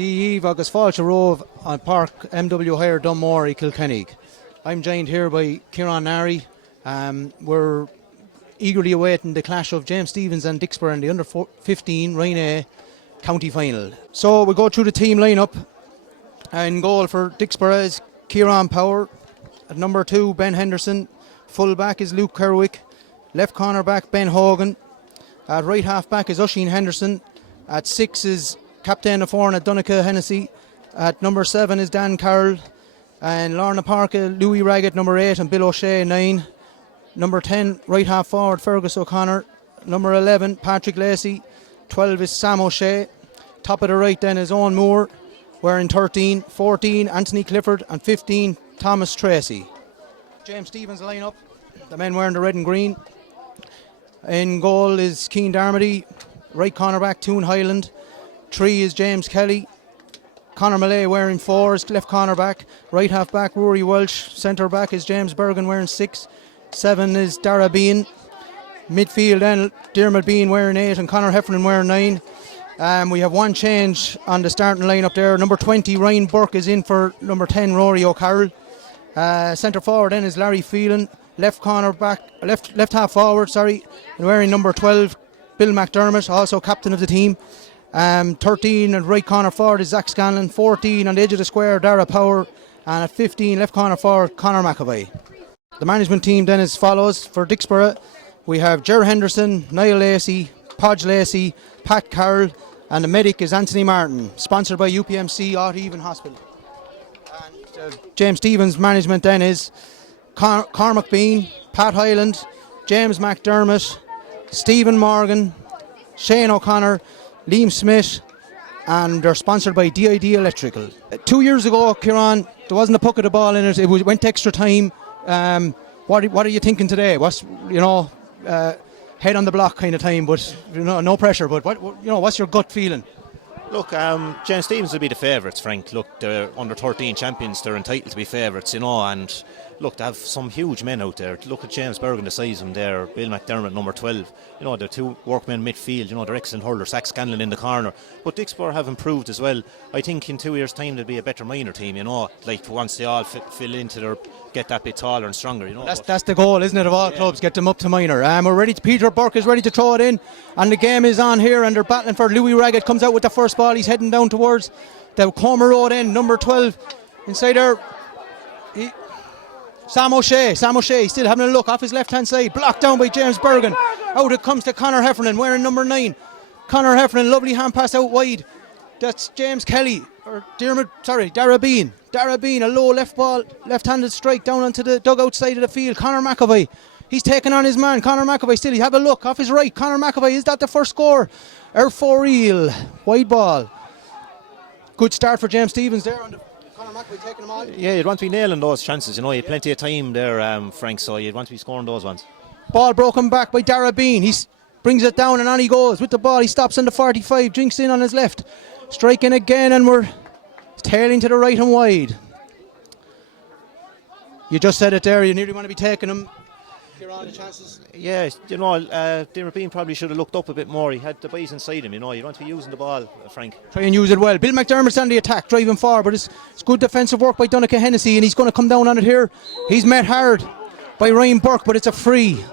Díomh agus fáilte rómh an Park MW Hire Dunmore Kilkenny. I'm joined here by Kieran Nari. We're eagerly awaiting the clash of James Stephens and Dicksboro in the under 15 Rhine A county final. So we'll go through the team lineup. In goal for Dicksboro is Kieran Power. At number 2, Ben Henderson. Full back is Luke Kerwick. Left corner back, Ben Hogan. At right half back is Oisin Henderson. At 6 is Captain of Foreign at Donica Hennessy. At number 7 is Dan Carroll. And Lorna Parker, Louis Raggett, number 8, and Bill O'Shea, 9. Number 10, right half forward, Fergus O'Connor. Number 11, Patrick Lacey. 12 is Sam O'Shea. Top of the right then is Owen Moore, wearing 13. 14, Anthony Clifford. And 15, Thomas Tracy. James Stephens line up, the men wearing the red and green. In goal is Cian Darmody. Right cornerback, Toon Highland. 3 is James Kelly. Conor Millay wearing 4 is left cornerback. Right half back, Rory Welsh. Centre back is James Bergen wearing 6. 7 is Dara Bean. Midfield then Dermot Bean wearing 8 and Conor Heffernan wearing 9. We have one change on the starting line up there. Number 20, Ryan Burke, is in for number 10, Rory O'Carroll. Centre forward then is Larry Phelan. Left half forward, and wearing number 12, Bill McDermott, also captain of the team. 13 and right corner forward is Zach Scanlon. 14 on the edge of the square, Dara Power. And at 15, left corner forward, Conor McAvoy. The management team then is follows. For Dicksboro, we have Ger Henderson, Niall Lacey, Podge Lacey, Pat Carroll, and the medic is Anthony Martin, sponsored by UPMC Even Hospital. And James Stephens' management then is Cormac Bean, Pat Hyland, James McDermott, Stephen Morgan, Shane O'Connor, Liam Smith, and they're sponsored by DID Electrical. 2 years ago, Kieran, there wasn't a puck of the ball in it. It went extra time. What are you thinking today? What's head on the block kind of time, but no pressure. But what's your gut feeling? Look, James Stephens will be the favourites, Frank. Look, they're under 13 champions. They're entitled to be favourites, and look, they have some huge men out there. Look at James Bergen, the size of him there. Bill McDermott, number 12. They're 2 workmen midfield. They're excellent hurlers. Zach Scanlon in the corner. But Dicksboro have improved as well. I think in 2 years' time they'll be a better minor team. Like once they all fill into get that bit taller and stronger. That's the goal, isn't it? Of all clubs, get them up to minor. We're ready. Peter Burke is ready to throw it in, and the game is on here. And they're battling for Louis Raggett. Comes out with the first ball. He's heading down towards the Comer Road end. Number 12 inside there. Sam O'Shea, still having a look off his left hand side, blocked down by James Bergen. Out it comes to Conor Heffernan wearing number 9. Conor Heffernan, lovely hand pass out wide. That's James Kelly, or Dara Bean. Dara Bean, a low left-handed strike down onto the dugout side of the field. Conor McAvoy, he's taking on his man. Conor McAvoy still, you have a look off his right. Conor McAvoy, is that the first score? For real, wide ball. Good start for James Stephens there on the Conor McAvoy taking them on. Yeah, you'd want to be nailing those chances. You had plenty of time there, Frank, so you'd want to be scoring those ones. Ball broken back by Dara Bean. He brings it down and on he goes with the ball. He stops on the 45, drinks in on his left. Striking again, and we're tailing to the right and wide. You just said it there, you nearly want to be taking him. You're on the chances. Yeah, Dermot Bean probably should have looked up a bit more. He had the boys inside him, you want to be using the ball, Frank. Try and use it well. Bill McDermott's on the attack, driving forward, but it's good defensive work by Donica Hennessy, and he's going to come down on it here. He's met hard by Ryan Burke, but it's a free.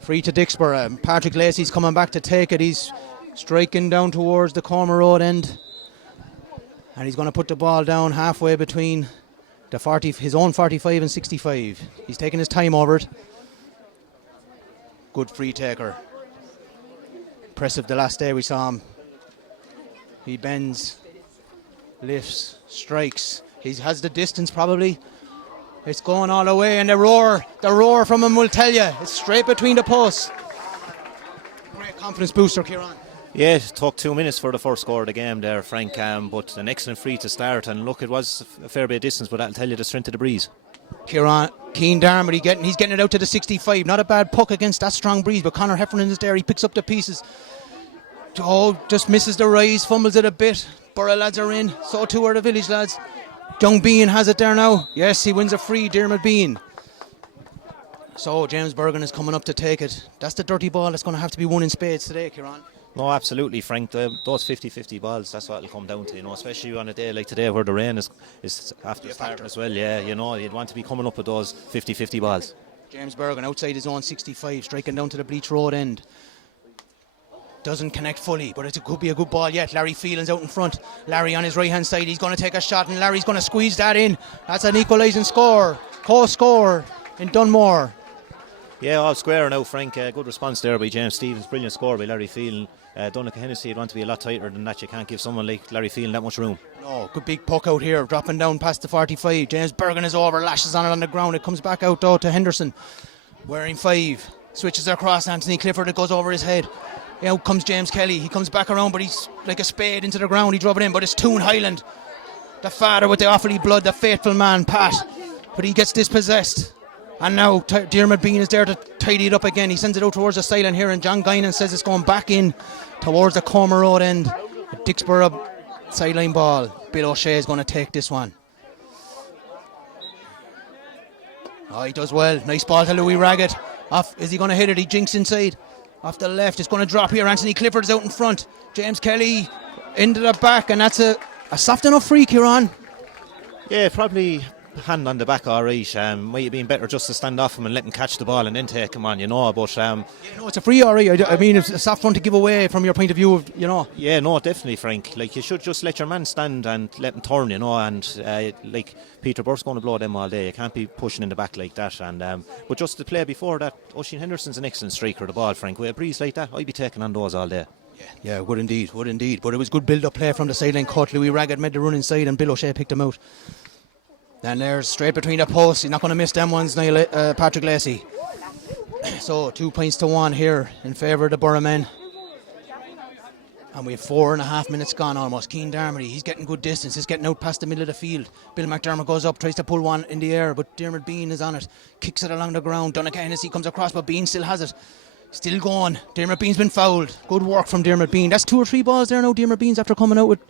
Free to Dicksboro. Patrick Lacey's coming back to take it. He's striking down towards the Comer Road end. And he's going to put the ball down halfway between his own 45 and 65. He's taking his time over it. Good free taker. Impressive the last day we saw him. He bends, lifts, strikes. He has the distance probably. It's going all the way, and the roar from him will tell you. It's straight between the posts. Great confidence booster, Kieran. Yeah, it took 2 minutes for the first score of the game there, Frank, but an excellent free to start, and look, it was a fair bit of distance, but that'll tell you the strength of the breeze. Cian Darmody he's getting it out to the 65. Not a bad puck against that strong breeze, but Conor Heffernan is there. He picks up the pieces. Just misses the rise, fumbles it a bit. Borough lads are in, so too are the village lads. Young Bean has it there now. Yes, he wins a free, Dermot Bean. So James Bergen is coming up to take it. That's the dirty ball that's going to have to be won in spades today, Kieran. No, absolutely, Frank. Those 50-50 balls, that's what it'll come down to, especially on a day like today where the rain is after starting as well. Yeah, you'd want to be coming up with those 50-50 balls. James Bergen outside his own 65, striking down to the Bleach Road end. Doesn't connect fully, but it could be a good ball yet. Larry Phelan's out in front. Larry on his right hand side, he's going to take a shot, and Larry's going to squeeze that in. That's an equalising score. Co-score in Dunmore. Yeah, all square now, Frank. Good response there by James Stevens. Brilliant score by Larry Phelan. Donncha Hennessy would want to be a lot tighter than that. You can't give someone like Larry Phelan that much room. No, good big puck out here, dropping down past the 45. James Bergen is over, lashes on it on the ground. It comes back out though to Henderson, wearing 5. Switches across Anthony Clifford, it goes over his head. Out comes James Kelly. He comes back around, but he's like a spade into the ground. He drove it in, but it's Toon Highland, the father with the awfully blood, the faithful man, Pat. But he gets dispossessed. And now Diarmuid Bean is there to tidy it up again. He sends it out towards the sideline here, and John Guinan says it's going back in towards the Comer Road end. A Dixborough sideline ball. Bill O'Shea is going to take this one. Oh, he does well. Nice ball to Louis Raggett. Off. Is he going to hit it? He jinks inside. Off the left. It's going to drop here. Anthony Clifford is out in front. James Kelly into the back, and that's a soft enough free, Kieran. Yeah, probably hand on the back, all right. Might have been better just to stand off him and let him catch the ball and then take him on, but it's a free, all right. I mean, it's a soft one to give away from your point of view of, Yeah, no, definitely, Frank. Like, you should just let your man stand and let him turn, and like Peter Burke's going to blow them all day. You can't be pushing in the back like that. And but just the play before that, Oisin Henderson's an excellent striker of the ball, Frank. With a breeze like that, I'd be taking on those all day. Yeah, would indeed. But it was good build-up play from the sideline cut. Louis Raggett made the run inside, and Bill O'Shea picked him out. And there's straight between the posts. He's not going to miss them ones, Patrick Lacey. So 2 points to 1 here in favour of the Borough men. And we have 4.5 minutes gone almost. Keane Darmody, he's getting good distance. He's getting out past the middle of the field. Bill McDermott goes up, tries to pull one in the air, but Diarmuid Bean is on it. Kicks it along the ground. Donncha Hennessy comes across, but Bean still has it. Still going. Diarmuid Bean's been fouled. Good work from Diarmuid Bean. That's 2 or 3 balls there now, Diarmuid Bean's after coming out with.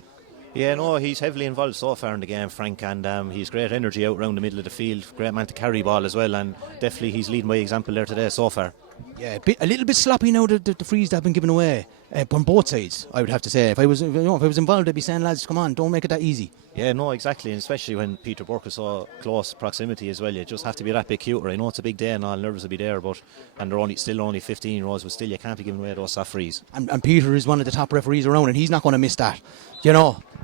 Yeah, no, he's heavily involved so far in the game, Frank, and he's great energy out around the middle of the field. Great man to carry ball as well, and definitely he's leading by example there today so far. Yeah, a little bit sloppy now, the frees that have been given away on both sides, I would have to say. If I was involved, I'd be saying, lads, come on, don't make it that easy. Yeah, no, exactly, and especially when Peter Burke is so close proximity as well. You just have to be that bit cuter. I know it's a big day and all, nerves will be there, and they're still only 15-year-olds, but still you can't be giving away those soft frees. And Peter is one of the top referees around, and he's not going to miss that,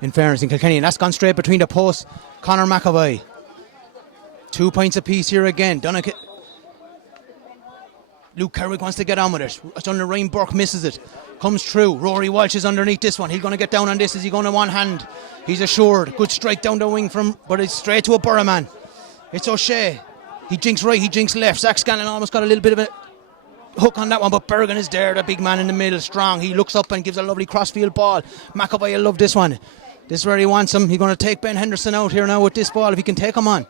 in fairness, in Kilkenny. And that's gone straight between the posts. Conor McAvoy. 2 points apiece here again. Donncha. Luke Kerrick wants to get on with it. It's under Ryan Burke, misses it. Comes through. Rory Walsh is underneath this one. He's going to get down on this. Is he going to one hand? He's assured. Good strike down the wing but it's straight to a Borough man. It's O'Shea. He jinks right, he jinks left. Zach Scanlon almost got a little bit of a hook on that one, but Bergen is there, the big man in the middle, strong. He looks up and gives a lovely crossfield ball. McAvoy will love this one. This is where he wants him. He's going to take Ben Henderson out here now with this ball, if he can take him on.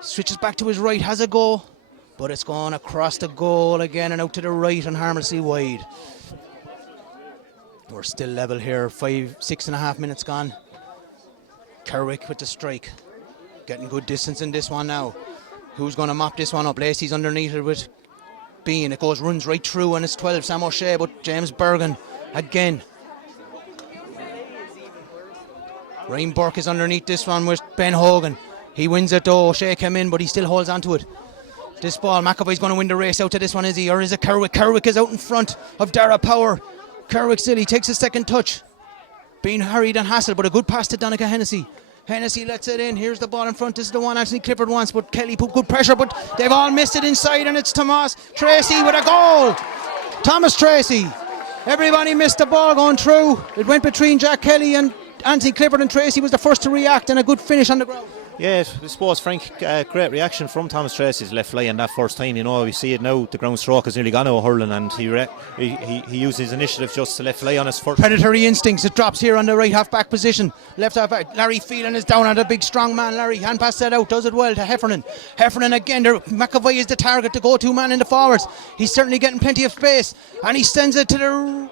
Switches back to his right, has a go, but it's gone across the goal again and out to the right and harmlessly wide. We're still level here, 6.5 minutes gone. Kerwick with the strike. Getting good distance in this one now. Who's going to mop this one up? Lacey's underneath it with Bean. It runs right through, and it's 12, Sam O'Shea, but James Bergen again. Ryan Burke is underneath this one with Ben Hogan. He wins it though. O'Shea came in, but he still holds on to it. This ball, McAvoy's going to win the race out to this one, is he? Or is it Kerwick? Kerwick is out in front of Dara Power. Kerwick still, he takes a second touch. Being hurried and hassled, but a good pass to Donncha Hennessy. Hennessy lets it in. Here's the ball in front. This is the one Anthony Clifford wants, but Kelly put good pressure, but they've all missed it inside, and it's Tomas Tracy with a goal. Thomas Tracy. Everybody missed the ball going through. It went between Jack Kelly and Anthony Clifford, and Tracy was the first to react, and a good finish on the ground. Yeah, I suppose, Frank, great reaction from Thomas Tracy's left fly in that first time. We see it now. The ground stroke has nearly gone out hurling, and he used his initiative just to left fly on his first. Predatory instincts. It drops here on the right half back position. Left half back. Larry Phelan is down on the big strong man. Larry hand pass set out, does it well to Heffernan. Heffernan again. McAvoy is the target, the go-to man in the forwards. He's certainly getting plenty of space, and he sends it to the.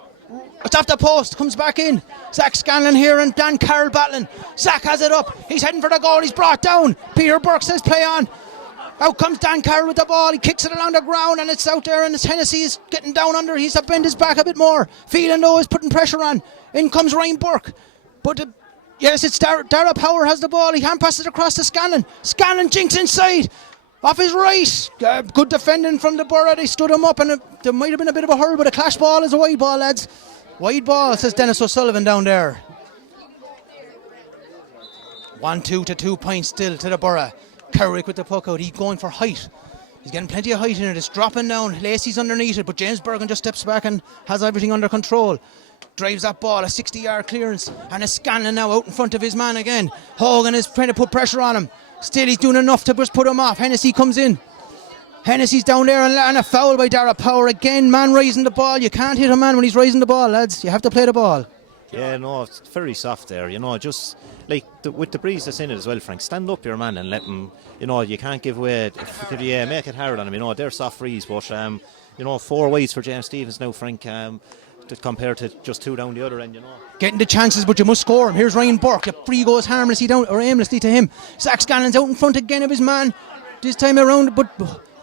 It's off the post, comes back in. Zach Scanlon here and Dan Carroll battling. Zach has it up. He's heading for the goal. He's brought down. Peter Burke says play on. Out comes Dan Carroll with the ball. He kicks it along the ground and it's out there, and it's Hennessy is getting down under. He's to bend his back a bit more. Phelan though is putting pressure on. In comes Ryan Burke. But yes, it's Dara Power has the ball. He hand passes it across to Scanlon. Scanlon jinks inside. Off his right. Good defending from the Borough. They stood him up, and there might have been a bit of a hurl, but a clash ball is a wide ball, lads. Wide ball, says Dennis O'Sullivan down there. 1-2 to 2 points still to the Borough. Kerrick with the puck out. He's going for height. He's getting plenty of height in it. It's dropping down. Lacey's underneath it, but James Bergen just steps back and has everything under control. Drives that ball, a 60-yard clearance, and is Scanlon now out in front of his man again. Hogan is trying to put pressure on him. Still, he's doing enough to just put him off. Hennessy comes in. Hennessy's down there, and a foul by Dara Power again. Man raising the ball. You can't hit a man when he's raising the ball, lads. You have to play the ball. Yeah, no, it's very soft there. Just like with the breeze that's in it as well, Frank. Stand up your man and let him. You can't give way. Make it hard on him. They're soft frees, but 4 wides for James Stevens now, Frank. Compared to just 2 down the other end, Getting the chances, but you must score him. Here's Ryan Burke. The free goes harmlessly down or aimlessly to him. Zach Scannon's out in front again of his man this time around, but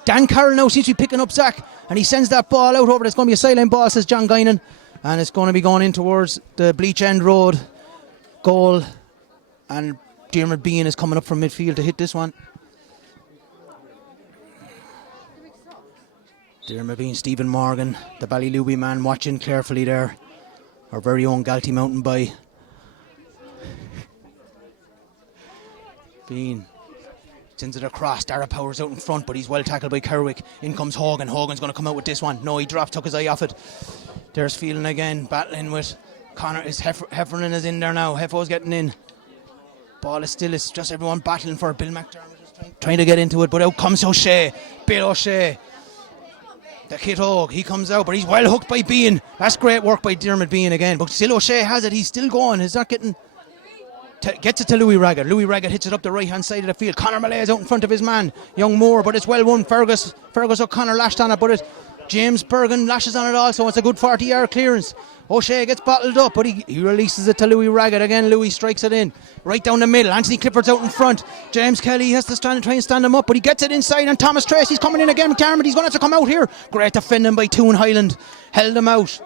Dan Carroll now seems to be picking up Zach, and he sends that ball out over. It's going to be a sideline ball, says John Guinan, and it's going to be going in towards the Bleach End Road goal, and Dermot Bean is coming up from midfield to hit this one. Dermot Bean, Stephen Morgan, the Ballyluby man, watching carefully there. Our very own Galty Mountain boy. Bean sends it across. Dara Power's out in front, but he's well tackled by Kerwick. In comes Hogan. Hogan's going to come out with this one. No, he dropped, took his eye off it. There's Phelan again, battling with Connor. Heffernan is in there now. Heffo's getting in. Ball is still, it's just everyone battling for it. Bill McDermott is trying to get into it, but out comes O'Shea. Bill O'Shea. The Kit Hogue, he comes out, but he's well hooked by Bean. That's great work by Dermot Bean again. But still O'Shea has it, he's still going. He's not getting... Gets it to Louis Raggett. Louis Raggett hits it up the right-hand side of the field. Conor Malay is out in front of his man, Young Moore, but it's well won. Fergus O'Connor lashed on it, but James Bergen lashes on it also. It's a good 40-yard clearance. O'Shea gets bottled up, but he releases it to Louis Raggett. Again, Louis strikes it in. Right down the middle. Anthony Clifford's out in front. James Kelly has to try and stand him up, but he gets it inside, and Thomas Tracy's coming in again with Darmody. He's going to have to come out here. Great defending by Toon Highland. Held him out.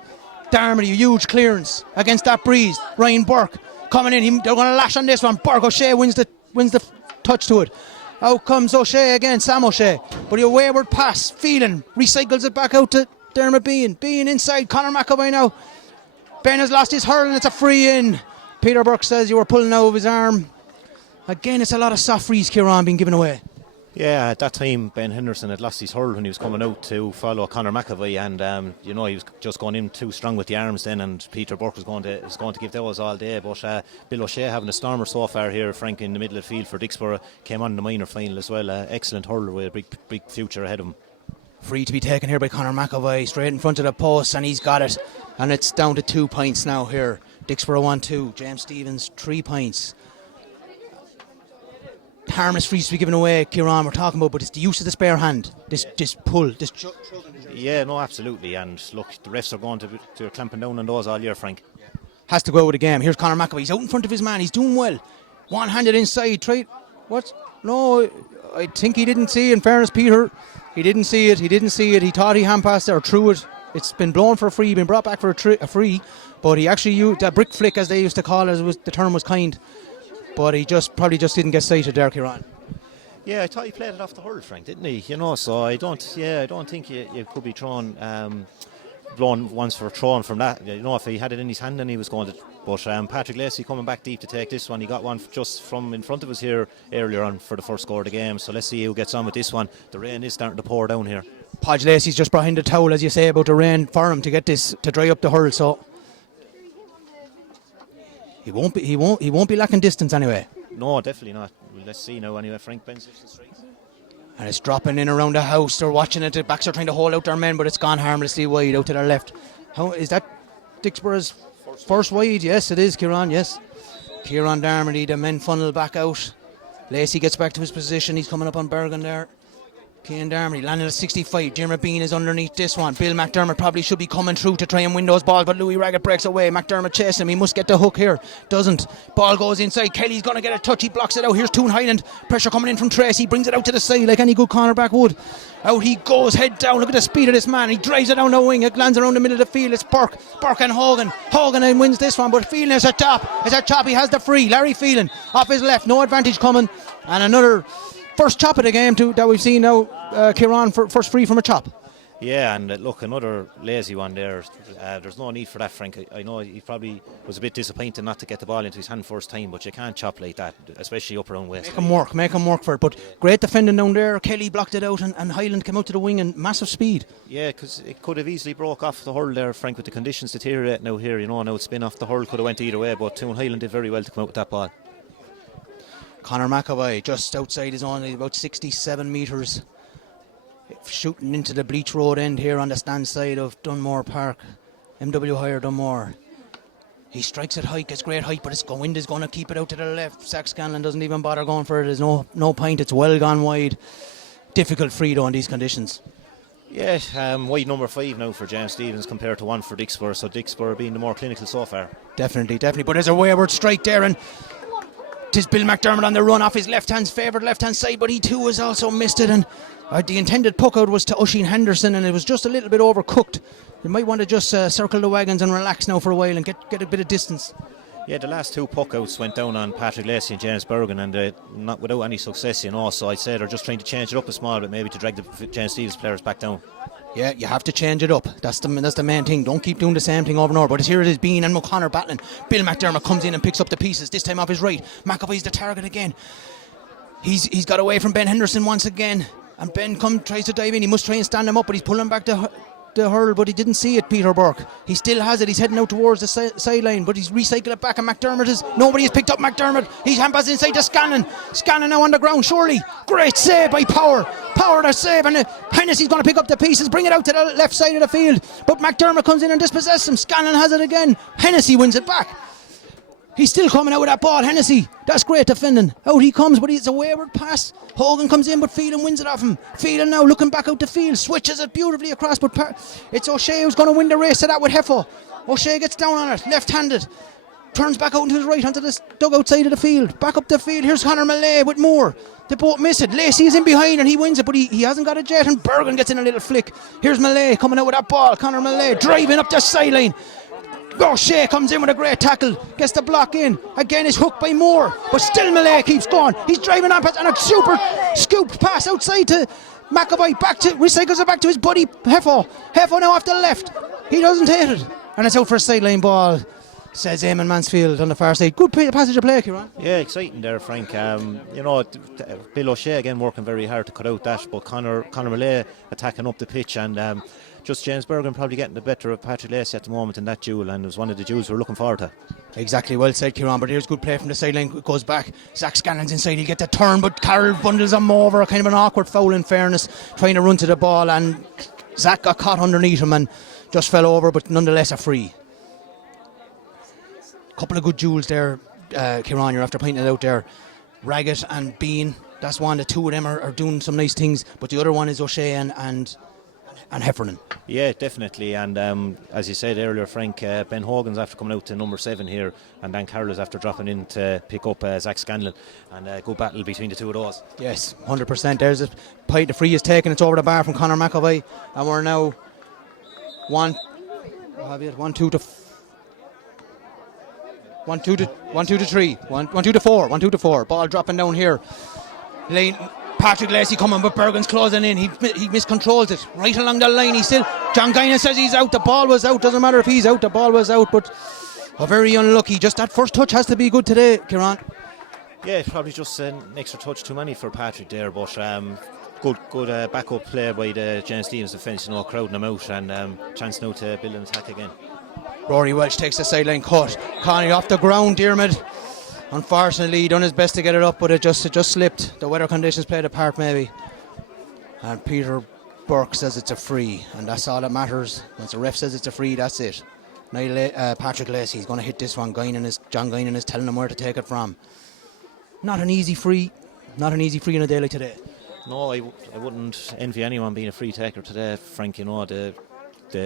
Darmody, a huge clearance against that breeze. Ryan Burke coming in. They're going to lash on this one. Burke O'Shea wins the touch to it. Out comes O'Shea again, Sam O'Shea. But a wayward pass. Phelan recycles it back out to Dermot Bean. Bean inside. Conor McAvoy now. Ben has lost his hurl and it's a free in. Peter Burke says you were pulling out of his arm. Again, it's a lot of soft frees, Kieran, being given away. Yeah, at that time Ben Henderson had lost his hurl when he was coming out to follow Conor McAvoy, and he was just going in too strong with the arms then, and Peter Burke was going to give those all day. But Bill O'Shea having a stormer so far here, Frank, in the middle of the field for Dixborough, came on in the minor final as well. Excellent hurler with a big future ahead of him. Free to be taken here by Conor McAvoy, straight in front of the post, and he's got it. And it's down to 2 points now here. Dixborough 1-2, James Stevens 3 points. Harmless frees to be given away, Kieran, we're talking about, but it's the use of the spare hand, this pull, this yeah, no, absolutely. And look, the refs are going to clamping down on those all year, Frank. Has to go with the game. Here's Conor McAvoy, he's out in front of his man, he's doing well. One-handed inside, no, I think he didn't see, in fairness, Peter, he didn't see it, he thought he hand-passed it or threw it. It's been blown for a free, been brought back for a free, but he actually used a brick flick, as they used to call it, the term was kind. But he probably just didn't get sighted there, Kieran. Yeah, I thought he played it off the hurl, Frank, didn't he? So I don't think you could be thrown, blown once for throwing from that. If he had it in his hand, then he was going to. But Patrick Lacey coming back deep to take this one. He got one just from in front of us here earlier on for the first score of the game. So let's see who gets on with this one. The rain is starting to pour down here. Podge Lacey's just brought in the towel, as you say, about the rain for him to get this, to dry up the hurl. So he won't be lacking distance anyway. No, definitely not. Let's see now anyway. Frank Benz the straight. And it's dropping in around the house. They're watching it. The backs are trying to hold out their men, but it's gone harmlessly wide out to their left. How is that? Dixborough's first wide? Yes, it is, Kieran. Yes. Kieran Darmody, the men funnel back out. Lacey gets back to his position. He's coming up on Bergen there. Cian Darmody landed at 65. Dermot Bean is underneath this one. Bill McDermott probably should be coming through to try and win those balls, but Louis Raggett breaks away. McDermott chasing him. He must get the hook here. Doesn't. Ball goes inside. Kelly's going to get a touch. He blocks it out. Here's Toon Highland. Pressure coming in from Tracy. Brings it out to the side like any good cornerback would. Out he goes, head down. Look at the speed of this man. He drives it down the wing. It lands around the middle of the field. It's Burke and Hogan. Hogan then wins this one, but Phelan is at top. He has the free. Larry Phelan off his left. No advantage coming. And another first chop of the game that we've seen now. Kieran first free from a chop. Yeah, and look, another lazy one there. There's no need for that, Frank. I know he probably was a bit disappointed not to get the ball into his hand first time, but you can't chop like that, especially up around West. Make him work for it. But great defending down there. Kelly blocked it out, and Highland came out to the wing and massive speed. Yeah, because it could have easily broke off the hurl there, Frank, with the conditions deteriorating out here. Now it's spin off the hurl, could have went either way, but Toon Highland did very well to come out with that ball. Conor McAvoy just outside his own, about 67 metres. Shooting into the Bleach Road end here on the stand side of Dunmore Park. MW Higher Dunmore. He strikes it high, gets great height, but the wind is going to keep it out to the left. Zach Scanlon doesn't even bother going for it. There's no point. It's well gone wide. Difficult free though in these conditions. Yeah, wide number 5 now for James Stevens compared to 1 for Dixborough. So Dixborough being the more clinical so far. Definitely. But there's a wayward strike there, and tis Bill McDermott on the run off his favoured left-hand side, but he too has also missed it, and the intended puck out was to Oisin Henderson, and it was just a little bit overcooked. You might want to just circle the wagons and relax now for a while and get a bit of distance. Yeah, the last 2 puck outs went down on Patrick Lacey and James Bergen, and not without any success, so I'd say they're just trying to change it up a small bit, maybe to drag the James Stevens players back down. Yeah, you have to change it up. That's the main thing. Don't keep doing the same thing over and over. But here it is, Bean and O'Connor battling. Bill McDermott comes in and picks up the pieces, this time off his right. McAvoy's the target again. He's got away from Ben Henderson once again, and Ben tries to dive in. He must try and stand him up, but he's pulling back the hurl, but he didn't see it, Peter Burke. He still has it. He's heading out towards the sideline, but he's recycled it back, and nobody has picked up McDermott. He's hand pass inside to Scanlon now on the ground, surely. Great save by Power to save, and Hennessy's going to pick up the pieces, bring it out to the left side of the field, but McDermott comes in and dispossesses him. Scanlon has it again. Hennessy wins it back. He's still coming out with that ball, Hennessy. That's great defending. Out he comes, but it's a wayward pass. Hogan comes in, but Phelan wins it off him. Phelan now looking back out the field, switches it beautifully across, but it's O'Shea who's going to win the race to that with Heffo. O'Shea gets down on it, left-handed. Turns back out into his right, onto the dugout side of the field. Back up the field, here's Conor Malay with Moore. They both miss it. Lacey is in behind and he wins it, but he hasn't got it yet, and Bergen gets in a little flick. Here's Malay coming out with that ball. Conor Malay driving up the sideline. O'Shea comes in with a great tackle, gets the block in. Again, it's hooked by Moore, but still Malay keeps going. He's driving on past, and a super scoop pass outside to McAvoy, recycles it back to his buddy Heffo. Heffo now off the left. He doesn't hit it, and it's out for a sideline ball, says Eamon Mansfield on the far side. Good passage of play, Kieran. Yeah, exciting there, Frank. Bill O'Shea again working very hard to cut out that, but Conor Malay attacking up the pitch, and just James Bergen probably getting the better of Patrick Lacey at the moment in that duel, and it was one of the duels we're looking forward to. Exactly, well said, Kieran, but here's good play from the sideline. It goes back, Zach Scannon's inside, he'll get the turn, but Carroll bundles him over, a kind of an awkward foul in fairness, trying to run to the ball, and Zach got caught underneath him and just fell over, but nonetheless a free. Couple of good duels there, Kieran, you're after pointing it out there. Raggett and Bean, that's one. The two of them are doing some nice things, but the other one is O'Shea and Heffernan. Yeah, definitely, and as you said earlier, Frank, Ben Hogan's after coming out to number 7 here, and Dan Carroll is after dropping in to pick up Zach Scanlon, and a good battle between the two of those. Yes, 100%. There's a point, the free is taken, it's over the bar from Conor McAvoy, and we're now 1-2 to 4. Ball dropping down here. Patrick Lacey coming, but Bergen's closing in. He miscontrols it right along the line. John Guinan says he's out. The ball was out. Doesn't matter if he's out. The ball was out, but very unlucky. Just that first touch has to be good today, Kieran. Yeah, probably just an extra touch too many for Patrick there, but good backup play by the James Stevens defence, crowding them out, and chance now to build an attack again. Rory Welch takes the sideline cut. Connie off the ground, Diarmid. Unfortunately, he done his best to get it up, but it just slipped. The weather conditions played a part, maybe. And Peter Burke says it's a free, and that's all that matters. Once the ref says it's a free, that's it. Now Patrick Lacey, he's going to hit this one. John Guinan is telling him where to take it from. Not an easy free in a day like today. No, I wouldn't envy anyone being a free taker today, Frank. You know, the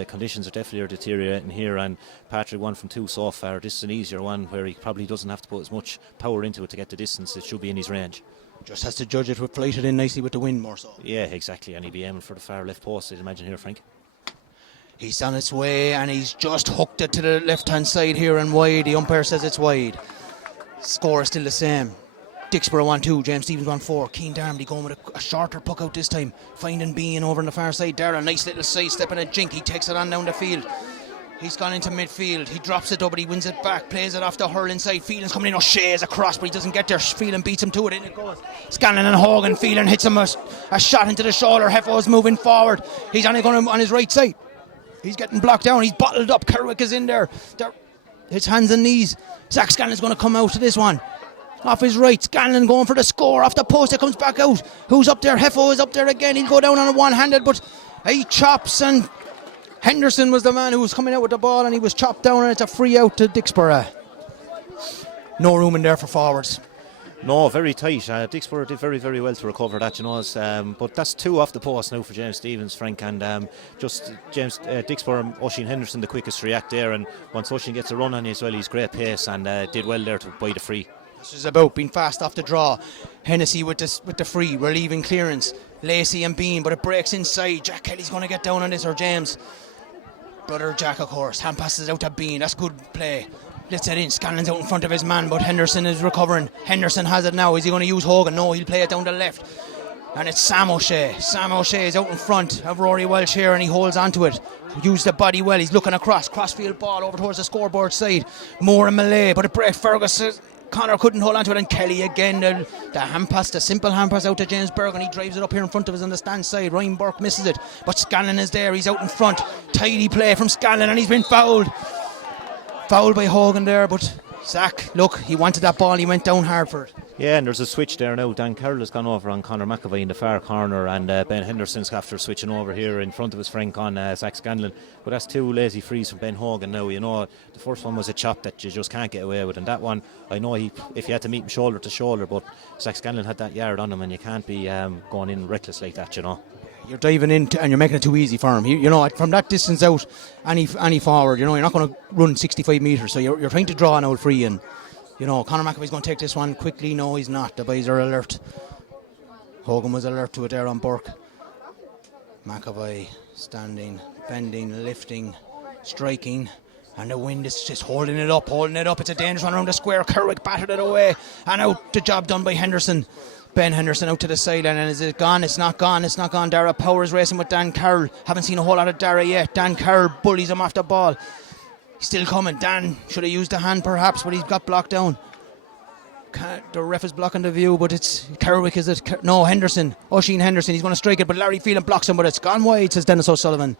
conditions are definitely deteriorating here, and Patrick 1 from 2 so far. This is an easier one where he probably doesn't have to put as much power into it to get the distance. It should be in his range. Just has to judge it with flighted in nicely with the wind more so. Yeah, exactly, and he'd be aiming for the far left post, I'd imagine here, Frank. He's on its way and he's just hooked it to the left hand side here and wide. The umpire says it's wide. Score is still the same. Dixborough 1-2, James Stephens 1-4. Keane Darmody going with a shorter puck out this time, finding Bean over on the far side. Darrell, nice little side step and a jink. He takes it on down the field. He's gone into midfield. He drops it up, but he wins it back. Plays it off the hurl inside. Phelan's coming in. O'Shea is across, but he doesn't get there. Phelan beats him to it. In it goes. Scanlon and Hogan. Phelan hits him a shot into the shoulder. Heffo's moving forward. He's only going on his right side. He's getting blocked down. He's bottled up. Kerwick is in there. His hands and knees. Zach Scanlon's going to come out to this one. Off his right. Scanlon going for the score. Off the post. It comes back out. Who's up there? Heffo is up there again. He'll go down on a one-handed, but he chops, and Henderson was the man who was coming out with the ball, and he was chopped down, and it's a free out to Dixborough. No room in there for forwards. No, very tight. Dixborough did very, very well to recover that, you know. But that's 2 off the post now for James Stephens, Frank, and just Dixborough, Oisin Henderson the quickest to react there, and once Oisin gets a run on you as well, he's great pace and did well there to buy the free. This is about being fast off the draw. Hennessy with the free, relieving clearance. Lacey and Bean, but it breaks inside. Jack Kelly's going to get down on this, or James. Brother Jack, of course. Hand passes out to Bean. That's good play. Lets it in. Scanlon's out in front of his man, but Henderson is recovering. Henderson has it now. Is he going to use Hogan? No, he'll play it down the left. And it's Sam O'Shea. Sam O'Shea is out in front of Rory Welch here, and he holds onto it. Used the body well. He's looking across. Crossfield ball over towards the scoreboard side. Moore and Malay, but it breaks. Fergus. Connor couldn't hold on to it, and Kelly again. The hand pass, the simple hand pass out to James Berg, and he drives it up here in front of us on the stand side. Ryan Burke misses it, but Scanlon is there. He's out in front. Tidy play from Scanlon, and he's been fouled. Fouled by Hogan there, but Zach, look, he wanted that ball. He went down hard for it. Yeah, and there's a switch there now. Dan Carroll has gone over on Conor McAvoy in the far corner, and Ben Henderson's after switching over here in front of his Frank on Zach Scanlon. But that's 2 lazy frees from Ben Hogan now. You know, the first one was a chop that you just can't get away with, and that one, I know if you had to meet him shoulder to shoulder, but Zach Scanlon had that yard on him, and you can't be going in reckless like that, you know. You're diving in and you're making it too easy for him. You know, from that distance out, any forward, you know, you're not going to run 65 metres, so you're trying to draw an old free, and you know, Conor McAvoy's going to take this one quickly. No, he's not. The boys are alert. Hogan was alert to it there on Burke. McAvoy standing, bending, lifting, striking, and the wind is just holding it up. It's a dangerous one around the square. Kerwick battered it away, and out. The job done by Henderson. Ben Henderson out to the sideline, and is it gone? It's not gone. Dara Powers racing with Dan Carroll. Haven't seen a whole lot of Dara yet. Dan Carroll bullies him off the ball. Still coming. Dan should have used the hand perhaps, but he's got blocked down. The ref is blocking the view, but it's Kerwick, is it? No, Henderson. Oisin Henderson. He's going to strike it, but Larry Phelan blocks him, but it's gone wide, says Dennis O'Sullivan.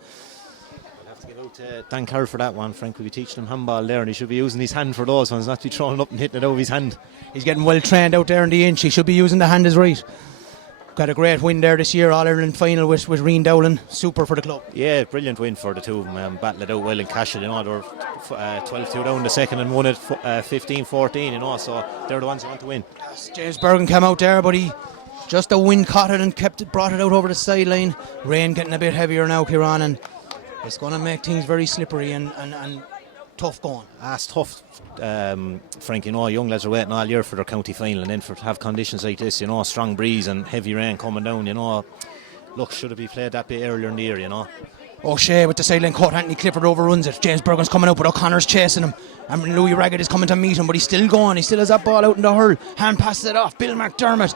I'll have to give out to Dan Carroll for that one. Frank will be teaching him handball there, and he should be using his hand for those ones, not to be throwing up and hitting it over his hand. He's getting well trained out there in the inch. He should be using the hand as right. Got a great win there this year, All-Ireland final with Rian Dowling. Super for the club. Yeah, brilliant win for the two of them. Battled it out well in Cashel, you know. They were 12-2 down the second and won it 15-14, you know. So they're the ones who want to win. Yes, James Bergen came out there, but he just the wind caught it and brought it out over the sideline. Rain getting a bit heavier now, Kieran, and it's going to make things very slippery and tough going. It's tough, Frank. You know, young lads are waiting all year for their county final, and then to have conditions like this, you know, strong breeze and heavy rain coming down, you know. Look, should have been played that bit earlier in the year, you know. O'Shea with the sideline cut. Anthony Clifford overruns it. James Bergen's coming out, but O'Connor's chasing him, and Louis Raggett is coming to meet him, but he's still going. He still has that ball out in the hurl. Hand passes it off. Bill McDermott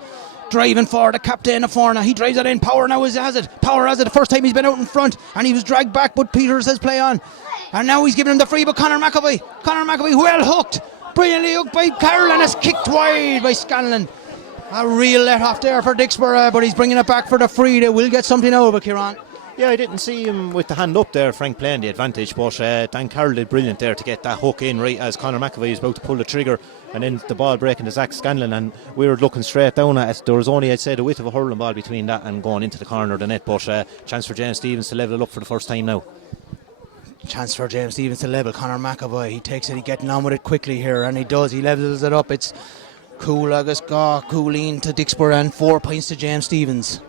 driving for the captain of Forna. He drives it in. Power now has it. Power has it. The first time he's been out in front, and he was dragged back, but Peter says play on. And now he's giving him the free, but Conor McAvoy well hooked. Brilliantly hooked by Carroll, and it's kicked wide by Scanlon. A real let off there for Dixborough, but he's bringing it back for the free. They will get something out of it, Kieran. Yeah, I didn't see him with the hand up there, Frank, playing the advantage, but Dan Carroll did brilliant there to get that hook in right as Conor McAvoy is about to pull the trigger, and then the ball breaking to Zach Scanlon, and we were looking straight down at it. There was only, I'd say, the width of a hurling ball between that and going into the corner of the net, but chance for James Stephens to level it up for the first time now. Chance for James Stephens to level. Conor McAvoy, he takes it, he's getting on with it quickly here, and he does, he levels it up. It's cool, August Gaw, Cooleen to Dixborough, and 4 points to James Stephens.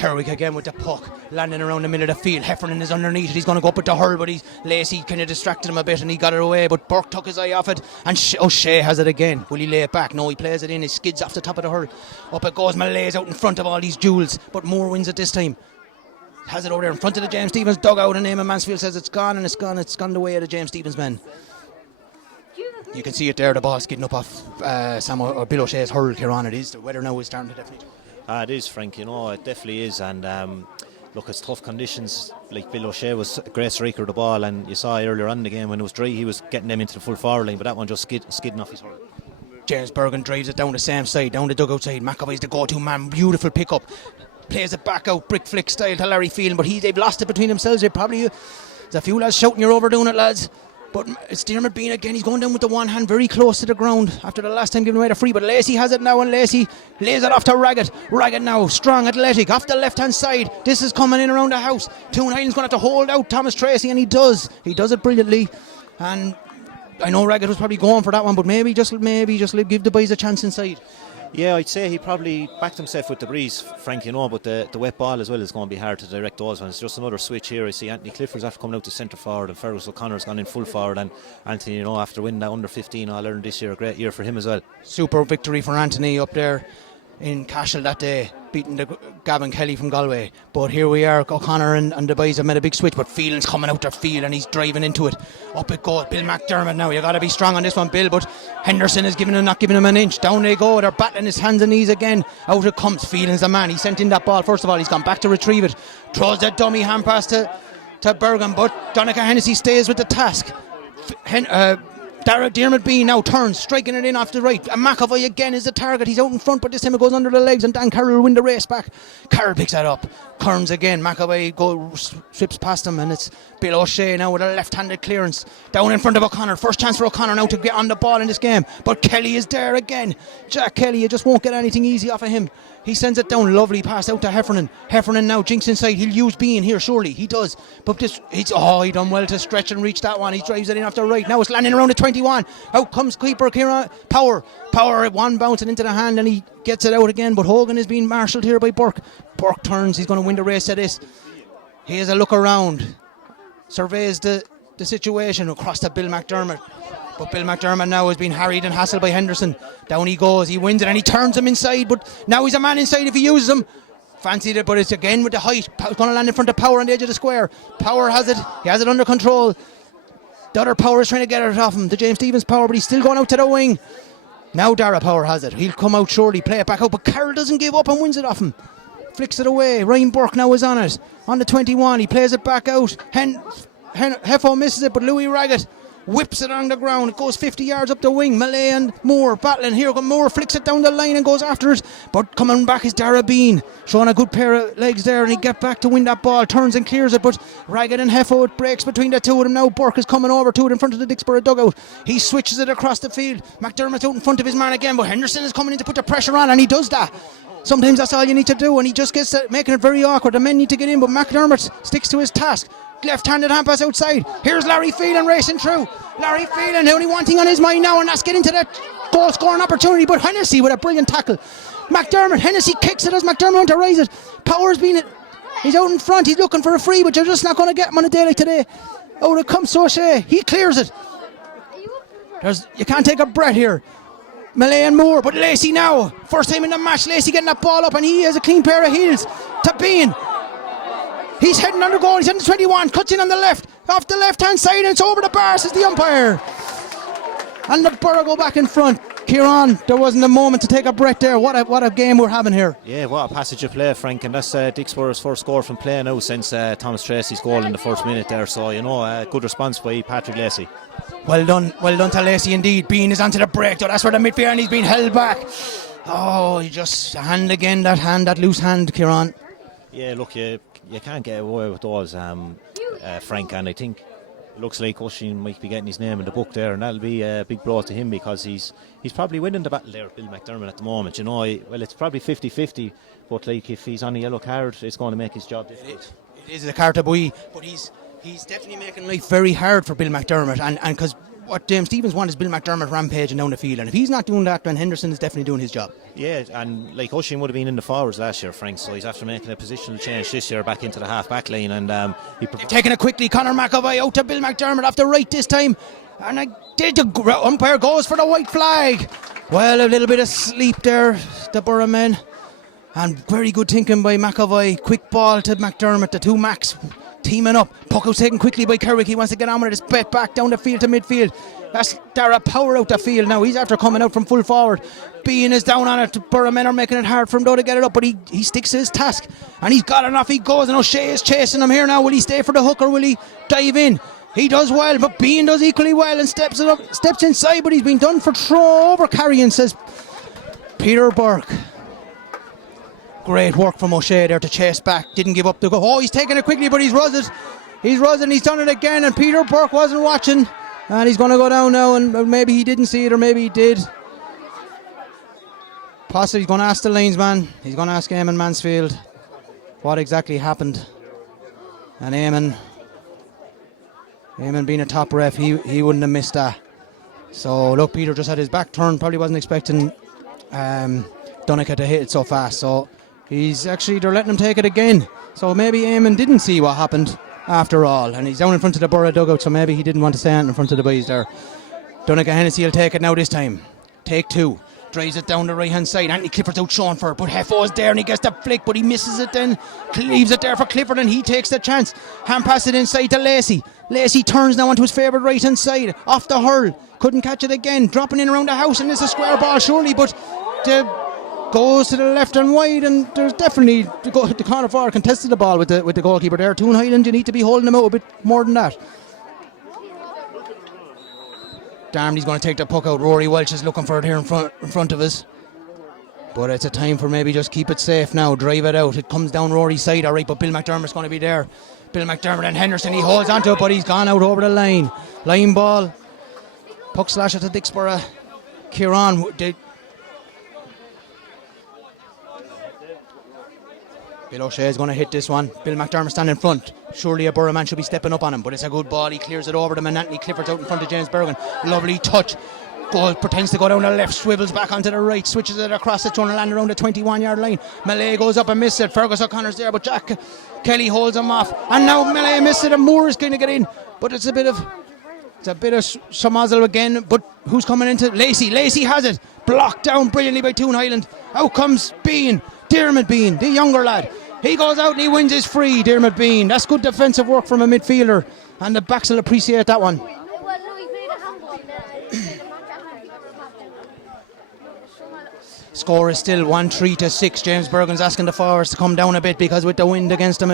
Kerwick again with the puck, landing around the middle of the field. Heffernan is underneath it. He's going to go up with the hurl, but Lacey kind of distracted him a bit and he got it away. But Burke took his eye off it, and Shea has it again. Will he lay it back? No, he plays it in. He skids off the top of the hurl. Up it goes. Malay's out in front of all these jewels, but Moore wins it this time. Has it over there in front of the James Stephens dugout, and Eamon Mansfield says it's gone, and it's gone the way of the James Stephens men. You can see it there, the ball skidding up off Bill O'Shea's hurl, Kieran. It is. The weather now is starting to definitely. It is, Frank, it definitely is. And look, it's tough conditions. Like Bill O'Shea was a great striker of the ball, and you saw earlier on in the game when it was dry, he was getting them into the full forward line, but that one just skidding off his hurl. James Bergen drives it down the same side, down the dugout side. McAvoy's the go-to man. Beautiful pick-up. Plays it back out, brick flick style to Larry Phelan, but they've lost it between themselves. There's a few lads shouting, you're overdoing it, lads. But it's Dermot Bean again. He's going down with the one hand very close to the ground after the last time giving away the free. But Lacey has it now, and Lacey lays it off to Raggett. Raggett now, strong, athletic, off the left-hand side. This is coming in around the house. Toon Highland's going to have to hold out Thomas Tracy, and he does. He does it brilliantly. And I know Raggett was probably going for that one, but maybe just give the boys a chance inside. Yeah, I'd say he probably backed himself with the breeze, Frank, but the wet ball as well is going to be hard to direct those ones. It's just another switch here. I see Anthony Clifford's after coming out to centre forward, and Fergus O'Connor's gone in full forward, and Anthony, after winning that under 15 All-Ireland this year, a great year for him as well. Super victory for Anthony up there in Cashel that day, beating the Gavin Kelly from Galway. But here we are, O'Connor and the boys have made a big switch, but Phelan's coming out their field and he's driving into it. Up it goes. Bill McDermott now, you got to be strong on this one, Bill, but Henderson is not giving him an inch. Down they go, they're battling his hands and knees again. Out it comes. Phelan's the man. He sent in that ball. First of all, he's gone back to retrieve it. Throws that dummy hand pass to Bergen, but Donncha Hennessy stays with the task. Dermot Bean now turns, striking it in off the right, and McAvoy again is the target. He's out in front, but this time it goes under the legs, and Dan Carroll will win the race back. Carroll picks that up, Kearns again, McAvoy slips past him, and it's Bill O'Shea now with a left-handed clearance down in front of O'Connor. First chance for O'Connor now to get on the ball in this game, but Kelly is there again. Jack Kelly, you just won't get anything easy off of him. He sends it down, lovely pass out to Heffernan. Heffernan now jinks inside. He'll use Bean here, surely. He does. But he done well to stretch and reach that one. He drives it in off the right. Now it's landing around the 21. Out comes keeper Kieran. Power at one bouncing into the hand, and he gets it out again. But Hogan is being marshalled here by Burke. Burke turns. He's going to win the race to this. He has a look around. Surveys the situation across to Bill McDermott. But Bill McDermott now has been harried and hassled by Henderson. Down he goes, he wins it and he turns him inside, but now he's a man inside if he uses him. Fancied it, but it's again with the height. Going to land in front of Power on the edge of the square. Power has it, he has it under control. The other Power is trying to get it off him, the James Stephens Power, but he's still going out to the wing. Now Dara Power has it, he'll come out shortly, play it back out, but Carroll doesn't give up and wins it off him. Flicks it away, Ryan Burke now is on it. On the 21, he plays it back out. Heffo misses it, but Louis Raggett whips it on the ground. It goes 50 yards up the wing. Malay and Moore battling. Here comes Moore, flicks it down the line and goes after it. But coming back is Dara Bean, showing a good pair of legs there, and he get back to win that ball. Turns and clears it, but Raggett and Heffo, it breaks between the two of them. Now Burke is coming over to it in front of the Dixborough dugout. He switches it across the field. McDermott's out in front of his man again, but Henderson is coming in to put the pressure on, and he does that. Sometimes that's all you need to do, and he just gets it, making it very awkward. The men need to get in, but McDermott sticks to his task. Left-handed hand pass outside. Here's Larry Phelan racing through. Larry Phelan, the only one thing on his mind now, and that's getting to that goal scoring opportunity. But Hennessy with a brilliant tackle. Hennessy kicks it as McDermott went to raise it. He's out in front. He's looking for a free, but you're just not going to get him on a day like today. Out it comes O'Shea. He clears it. You can't take a breath here. Malay and Moore, but Lacey now. First time in the match, Lacey getting that ball up, and he has a clean pair of heels to Bean. He's heading under goal, he's heading to 21, cuts in on the left, off the left-hand side, and it's over the bar, says the umpire. And the Borough go back in front. Kieran, there wasn't a moment to take a breath there. What a game we're having here. Yeah, what a passage of play, Frank, and that's Dixborough's first score from play now since Thomas Tracy's goal in the first minute there. So, good response by Patrick Lacey. Well done to Lacey indeed. Bean is onto the break, though. That's where the midfield, and he's been held back. Oh, he just hand again, that loose hand, Kieran. Yeah, look, you can't get away with those, Frank, and I think it looks like Oisín might be getting his name in the book there, and that'll be a big blow to him because he's probably winning the battle there, Bill McDermott, at the moment. Well, it's probably 50-50, but like if he's on a yellow card, it's going to make his job difficult. It is a carte bouillie, but he's definitely making life very hard for Bill McDermott, and because what James Stevens wants is Bill McDermott rampaging down the field, and if he's not doing that, then Henderson is definitely doing his job. Yeah, and like Oisin would have been in the forwards last year, Frank, so he's after making a positional change this year back into the half-back line, and taking it quickly, Conor McAvoy out to Bill McDermott off the right this time, and the umpire goes for the white flag. Well, a little bit of sleep there, the Borough men, and very good thinking by McAvoy. Quick ball to McDermott, the two Macs teaming up. Puck out taken quickly by Kerrick. He wants to get on with it. It's bet back down the field to midfield. That's Dara Power out the field now. He's after coming out from full forward. Bean is down on it. Borough men are making it hard for him though to get it up, but he sticks to his task, and he's got enough. He goes, and O'Shea is chasing him here now. Will he stay for the hook or will he dive in? He does well, but Bean does equally well and steps inside, but he's been done for throw over carrying, says Peter Burke. Great work from O'Shea there to chase back. Didn't give up the goal. Oh, he's taking it quickly, but he's ruzzed. He's done it again, and Peter Burke wasn't watching. And he's going to go down now, and maybe he didn't see it, or maybe he did. Possibly he's going to ask the linesman. He's going to ask Eamon Mansfield what exactly happened. And Eamon being a top ref, he wouldn't have missed that. So look, Peter just had his back turned. Probably wasn't expecting Dunica to hit it so fast. So they're letting him take it again. So maybe Eamon didn't see what happened after all, and he's down in front of the Borough dugout, so maybe he didn't want to say anything in front of the boys there. Dunica Hennessy will take it now this time. Take two. Drives it down the right hand side. Anthony Clifford's out showing for it, but Heffo's there and he gets the flick, but he misses it then. Leaves it there for Clifford and he takes the chance. Hand pass it inside to Lacey. Lacey turns now onto his favourite right hand side. Off the hurl. Couldn't catch it again. Dropping in around the house, and it's a square ball surely, but goes to the left and wide, and there's definitely the corner forward contested the ball with the goalkeeper there. Toon Highland, you need to be holding them out a bit more than that. Darmley's going to take the puck out. Rory Welch is looking for it here in front of us, but it's a time for maybe just keep it safe now. Drive it out. It comes down Rory's side, alright, but Bill McDermott's going to be there. Bill McDermott and Henderson, he holds onto it, but he's gone out over the line. Line ball. Puck slasher to Dixborough. Kieran Bill O'Shea is going to hit this one. Bill McDermott standing in front. Surely a Borough man should be stepping up on him, but it's a good ball. He clears it over them, and Anthony Clifford's out in front of James Bergen. Lovely touch. Goal pretends to go down the left, swivels back onto the right, switches it across. It's going to land around the 21-yard line. Malay goes up and misses it. Fergus O'Connor's there, but Jack Kelly holds him off. And now Malay missed it, and Moore is going to get in. But it's a bit of Shamazel again, but who's coming into Lacey? Lacey has it. Blocked down brilliantly by Toon Highland. Out comes Bean. Dermot Bean, the younger lad. He goes out and he wins his free, Dermot Bean. That's good defensive work from a midfielder, and the backs will appreciate that one. Score is still 1-3 to 6. James Bergen's asking the forwards to come down a bit, because with the wind against him,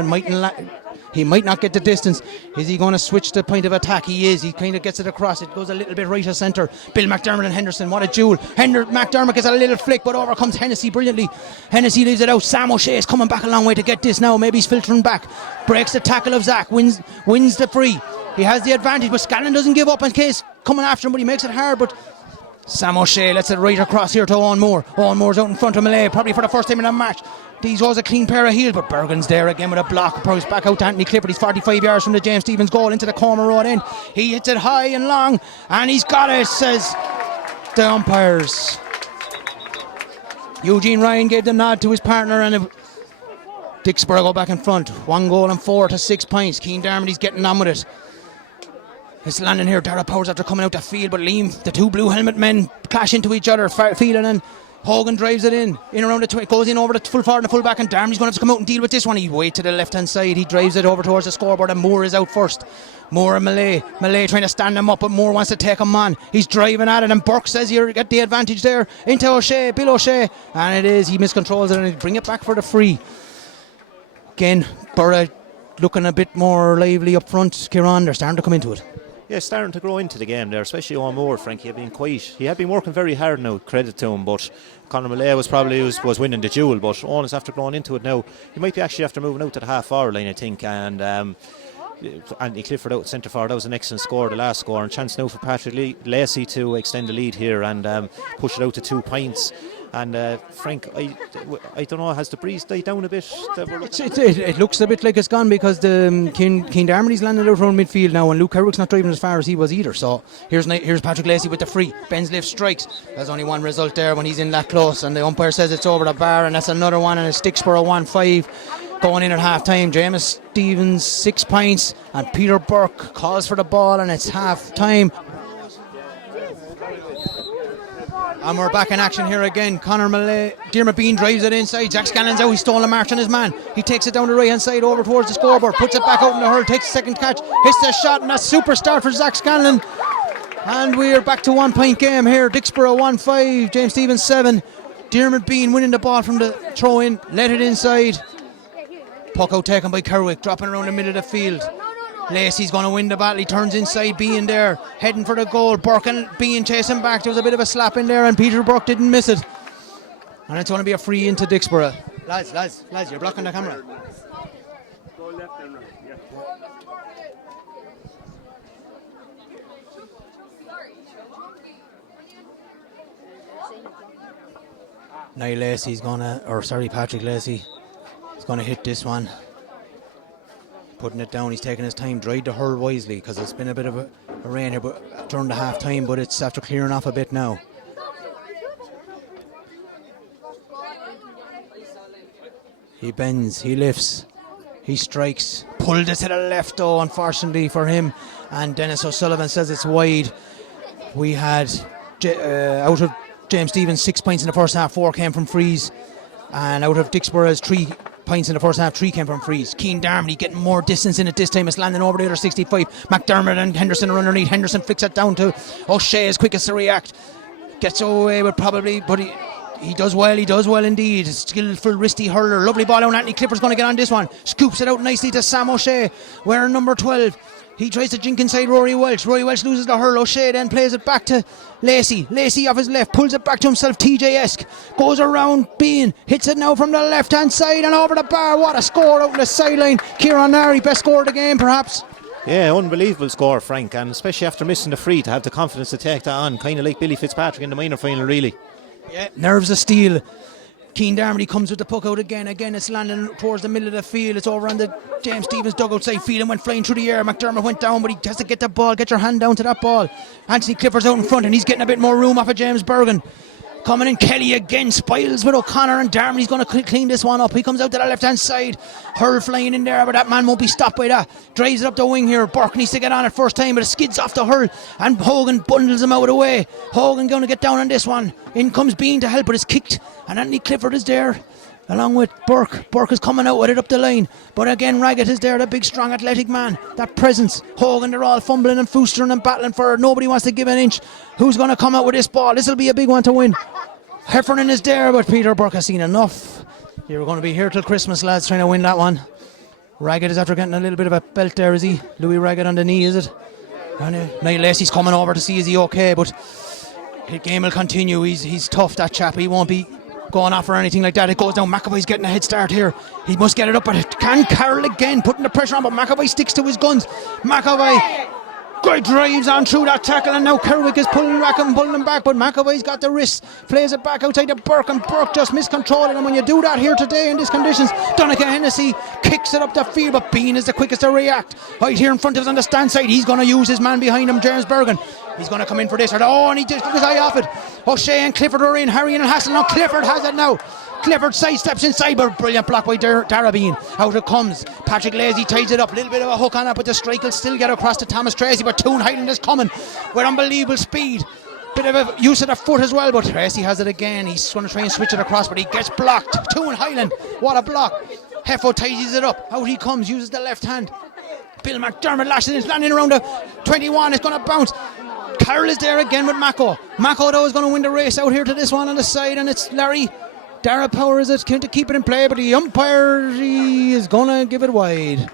he might not get the distance. Is he going to switch the point of attack? He is. He kind of gets it across. It goes a little bit right of centre. Bill McDermott and Henderson, what a duel. McDermott gets a little flick, but overcomes Hennessy brilliantly. Hennessy leaves it out. Sam O'Shea is coming back a long way to get this now. Maybe he's filtering back. Breaks the tackle of Zach. Wins the free. He has the advantage, but Scanlon doesn't give up in case coming after him, but he makes it hard. But Sam O'Shea lets it right across here to Owen Moore. Owen Moore's out in front of Malay, probably for the first time in the match. These was a clean pair of heels, but Bergen's there again with a block. Approach back out to Anthony Clifford. He's 45 yards from the James Stevens goal into the corner road end. He hits it high and long, and he's got it, says the umpires. Eugene Ryan gave the nod to his partner, and Dixborough go back in front. 1 goal and 4 to 6 points. Keane Darmody's getting on with it. It's landing here. Dara Powers after coming out the field, but Liam, the two blue helmet men clash into each other. Phelan and Hogan drives it in around the goes in over the full forward and the full back, and Darmley's going to have to come out and deal with this one. He waits to the left hand side. He drives it over towards the scoreboard, and Moore is out first. Moore and Malay trying to stand him up, but Moore wants to take him on. He's driving at it, and Burke says you get the advantage there into O'Shea, Bill O'Shea, and it is. He miscontrols it and he'll bring it back for the free. Again, Borough looking a bit more lively up front. Kieran, they're starting to come into it. Yeah, starting to grow into the game there, especially on Moore. Frankie had been quiet. He had been working very hard now, credit to him, but Conor Malay was winning the duel, but Owen is after growing into it now. He might be actually after moving out to the half hour line, I think, and Anthony Clifford out centre forward. That was an excellent score, the last score, and chance now for Patrick Lacey to extend the lead here and push it out to 2 points. And Frank, I don't know, has the breeze died down a bit? It looks a bit like it's gone because the Keane Darmody landed out around midfield now, and Luke Herwick's not driving as far as he was either. So here's Patrick Lacey with the free. Ben's lift strikes. There's only one result there when he's in that close, and the umpire says it's over the bar, and that's another one, and it's Dicksboro 1-5 going in at half time. James Stevens 6 points, and Peter Burke calls for the ball, and it's half time. And we're back in action here again. Conor Malay, Diarmuid Bean drives it inside. Jack Scannon's out. He's stolen a march on his man. He takes it down the right hand side over towards the scoreboard. Puts it back out in the hurl. Takes the second catch. Hits the shot, and a super start for Zach Scanlon. And we're back to 1 point game here. Dicksboro 1-5. James Stevens 7. Diarmuid Bean winning the ball from the throw in. Let it inside. Puck out taken by Kerwick. Dropping around the middle of the field. Lacey's going to win the battle. He turns inside, Bean there, heading for the goal. Burke and Bean chasing back. There was a bit of a slap in there, and Peter Burke didn't miss it. And it's going to be a free into Dicksboro. Lads, you're blocking the camera. Go left and right, yeah. Niall Lacey's Patrick Lacey is going to hit this one. Putting it down, he's taking his time, dried the hurl wisely because it's been a bit of a rain here during the half time, but it's after clearing off a bit now. He bends, he lifts, he strikes, pulled it to the left though, unfortunately for him, and Dennis O'Sullivan says it's wide. We had out of James Stevens 6 points in the first half, 4 came from frees, and out of Dicksboro's 3 points in the first half, 3 came from frees. Keane Darmody getting more distance in it this time. It's landing over the other 65. McDermott and Henderson are underneath. Henderson flicks it down to O'Shea, as quick as to react. Gets away with probably, but he does well indeed. Skillful, wristy hurler. Lovely ball out. Anthony Clifford's going to get on this one. Scoops it out nicely to Sam O'Shea, wearing number 12. He tries to jink inside Rory Welch. Rory Welch loses the hurl. O'Shea then plays it back to Lacey. Lacey off his left, pulls it back to himself. TJ-esque. Goes around Bean. Hits it now from the left hand side and over the bar. What a score out on the sideline. Kieran Nari, best score of the game perhaps. Yeah, unbelievable score, Frank, and especially after missing the free, to have the confidence to take that on. Kind of like Billy Fitzpatrick in the minor final, really. Yeah, nerves of steel. Keane Darmody comes with the puck out again. Again, it's landing towards the middle of the field. It's over on the James Stevens dugout side field and went flying through the air. McDermott went down, but he has to get the ball. Get your hand down to that ball. Anthony Clifford's out in front, and he's getting a bit more room off of James Bergen. Coming in, Kelly again, spiles with O'Connor, and Darmody's going to clean this one up. He comes out to the left-hand side. Hurl flying in there, but that man won't be stopped by that. Drives it up the wing here. Burke needs to get on it first time, but it skids off the hurl, and Hogan bundles him out of the way. Hogan going to get down on this one. In comes Bean to help, but it's kicked, and Anthony Clifford is there along with Burke. Burke is coming out with it up the line, but again Raggett is there, the big strong athletic man, that presence. Hogan, they're all fumbling and foostering and battling for it. Nobody wants to give an inch. Who's going to come out with this ball? This will be a big one to win. Heffernan is there, but Peter Burke has seen enough. You're going to be here till Christmas, lads, trying to win that one. Raggett is after getting a little bit of a belt there, is he? Louis Raggett on the knee, is it? Niall Lacey's coming over to see is he okay, but the game will continue. He's tough, that chap. He won't be going off or anything like that. It goes down. McAvoy's getting a head start here. He must get it up, but it can Carroll again, putting the pressure on, but McAvoy sticks to his guns. McAvoy great drives on through that tackle, and now Kerwick is pulling him back, but McAvoy's got the wrist, plays it back outside to Burke, and Burke just miscontrolled it. And when you do that here today in these conditions, Donica Hennessy kicks it up the field, but Bean is the quickest to react. Right here in front of us on the stand side, he's going to use his man behind him, James Bergen. He's going to come in for this, and he just took his eye off it. O'Shea and Clifford are in, Harry and Hassel. Now Clifford has it now. Clifford sidesteps inside, but brilliant block by Darabine. Out it comes. Patrick Lacey ties it up. A little bit of a hook on it, but the strike will still get across to Thomas Tracy. But Toon Highland is coming with unbelievable speed. Bit of a use of the foot as well, but Tracy has it again. He's going to try and switch it across, but he gets blocked. Toon Highland, what a block. Hefo ties it up. Out he comes, uses the left hand. Bill McDermott lashes in, it's landing around the 21. It's going to bounce. Carroll is there again with Mako. Mako though is going to win the race out here to this one on the side, and it's Larry Dara Power is it to keep it in play, but the umpire is going to give it wide.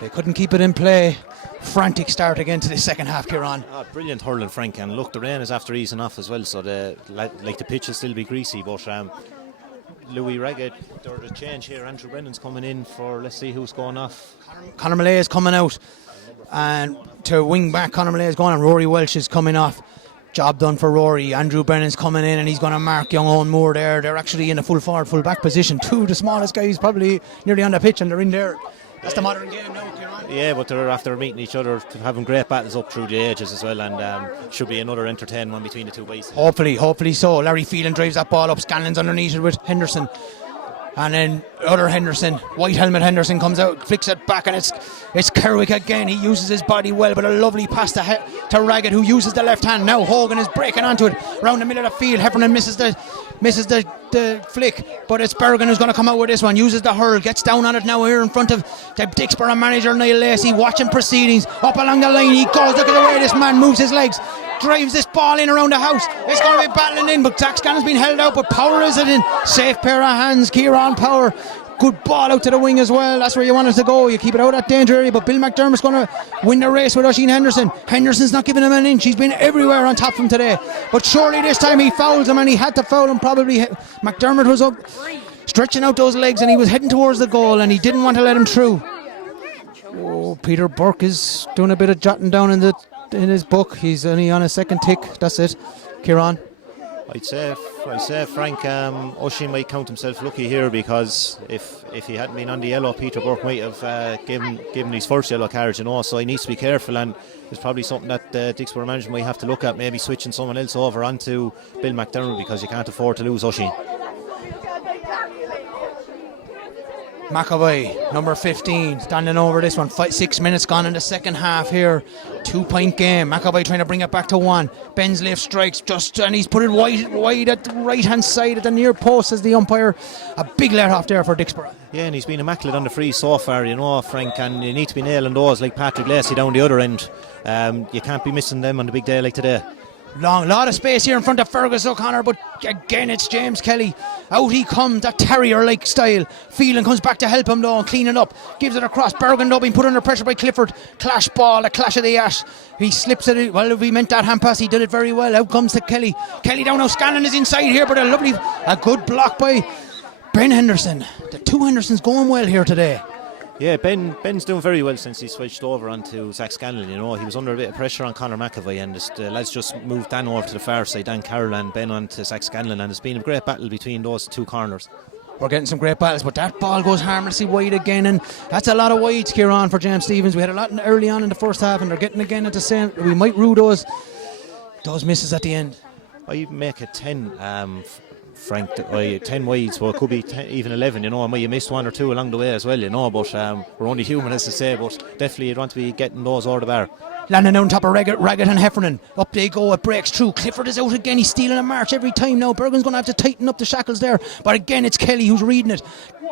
They couldn't keep it in play. Frantic start again to the second half, Kieran. Brilliant hurling, Frank, and look, the rain is after easing off as well, so the pitch will still be greasy, but Louis Raggett, there's a change here. Andrew Brennan's coming in for, let's see who's going off. Conor Malay is coming out, and to wing back Conor Malay is going, and Rory Welch is coming off. Job done for Rory. Andrew Brennan's coming in and he's going to mark young Owen Moore there. They're actually in a full forward, full back position. Two of the smallest guys probably nearly on the pitch, and they're in there. That's the modern game now, Kieran. Yeah, but they're after meeting each other, having great battles up through the ages as well, and should be another entertaining one between the two boys. Hopefully so. Larry Phelan drives that ball up. Scanlon's underneath it with Henderson. And then other Henderson, white helmet Henderson, comes out, flicks it back, and it's Kerwick again. He uses his body well, but a lovely pass to Raggett, who uses the left hand. Now Hogan is breaking onto it around the middle of the field. Heffernan misses the flick, but it's Bergen who's going to come out with this one. Uses the hurl, gets down on it now here in front of the Dixborough manager Niall Lacey, watching proceedings up along the line. He goes, look at the way this man moves his legs, drives this ball in around the house. It's going to be battling in, but Zach Scannon's been held out, but Power is it in. Safe pair of hands, Kieran Power. Good ball out to the wing as well. That's where you want it to go. You keep it out of that danger area, but Bill McDermott's going to win the race with Oisin Henderson. Henderson's not giving him an inch. He's been everywhere on top of him today, but surely this time he fouls him, and he had to foul him. Probably McDermott was up stretching out those legs and he was heading towards the goal and he didn't want to let him through. Oh, Peter Burke is doing a bit of jotting down in his book. He's only on a second tick. That's it. Kieran? I'd say Frank, Oisin might count himself lucky here, because if he hadn't been on the yellow, Peter Burke might have given his first yellow card, so he needs to be careful, and it's probably something that Dixborough management might have to look at, maybe switching someone else over onto Bill McDermott, because you can't afford to lose Oisin. McAvoy, number 15, standing over this one. 6 minutes gone in the second half here. 2-point game. McAvoy trying to bring it back to one. Ben's left strikes and he's put it wide at the right hand side at the near post as the umpire. A big let off there for Dixborough. Yeah, and he's been immaculate on the free so far, Frank, and you need to be nailing those like Patrick Lacey down the other end. You can't be missing them on a big day like today. Lot of space here in front of Fergus O'Connor, but again it's James Kelly. Out he comes, that terrier-like style. Phelan comes back to help him though and clean it up. Gives it across. Bergen though being put under pressure by Clifford. Clash ball, a clash of the ash. He slips it. Well, if he meant that hand pass, he did it very well. Out comes to Kelly. Kelly down now. Scanlon is inside here, but a good block by Ben Henderson. The two Hendersons going well here today. Yeah, Ben's doing very well since he switched over onto Zach Scanlon. He was under a bit of pressure on Conor McAvoy, and the lads just moved Dan over to the far side, Dan Carroll and Ben onto Zach Scanlon, and it's been a great battle between those two corners. We're getting some great battles, but that ball goes harmlessly wide again, and that's a lot of wides, Kieran, for James Stephens. We had a lot early on in the first half, and they're getting again at the same. We might rue those misses at the end. I make it 10. Frank, 10 wides, but it could be even 11, I might have missed one or two along the way as well, but we're only human, as to say, but definitely you'd want to be getting those over the bar. Landing down top of Raggett and Heffernan. Up they go, it breaks through. Clifford is out again, he's stealing a march every time now. Bergen's going to have to tighten up the shackles there, but again it's Kelly who's reading it.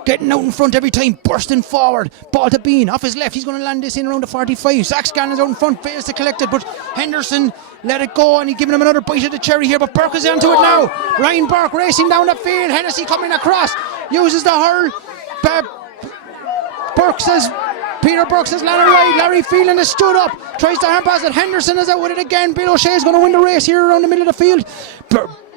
Getting out in front every time, bursting forward. Ball to Bean, off his left, he's going to land this in around the 45. Zach Scanlon's out in front, fails to collect it, but Henderson let it go and he's giving him another bite of the cherry here, but Burke is onto it now. Ryan Burke racing down the field, Hennessy coming across, uses the hurl. Peter Burke says Lannan right. Larry Phelan has stood up, tries to hand pass it. Henderson is out with it again. Bill O'Shea is going to win the race here around the middle of the field.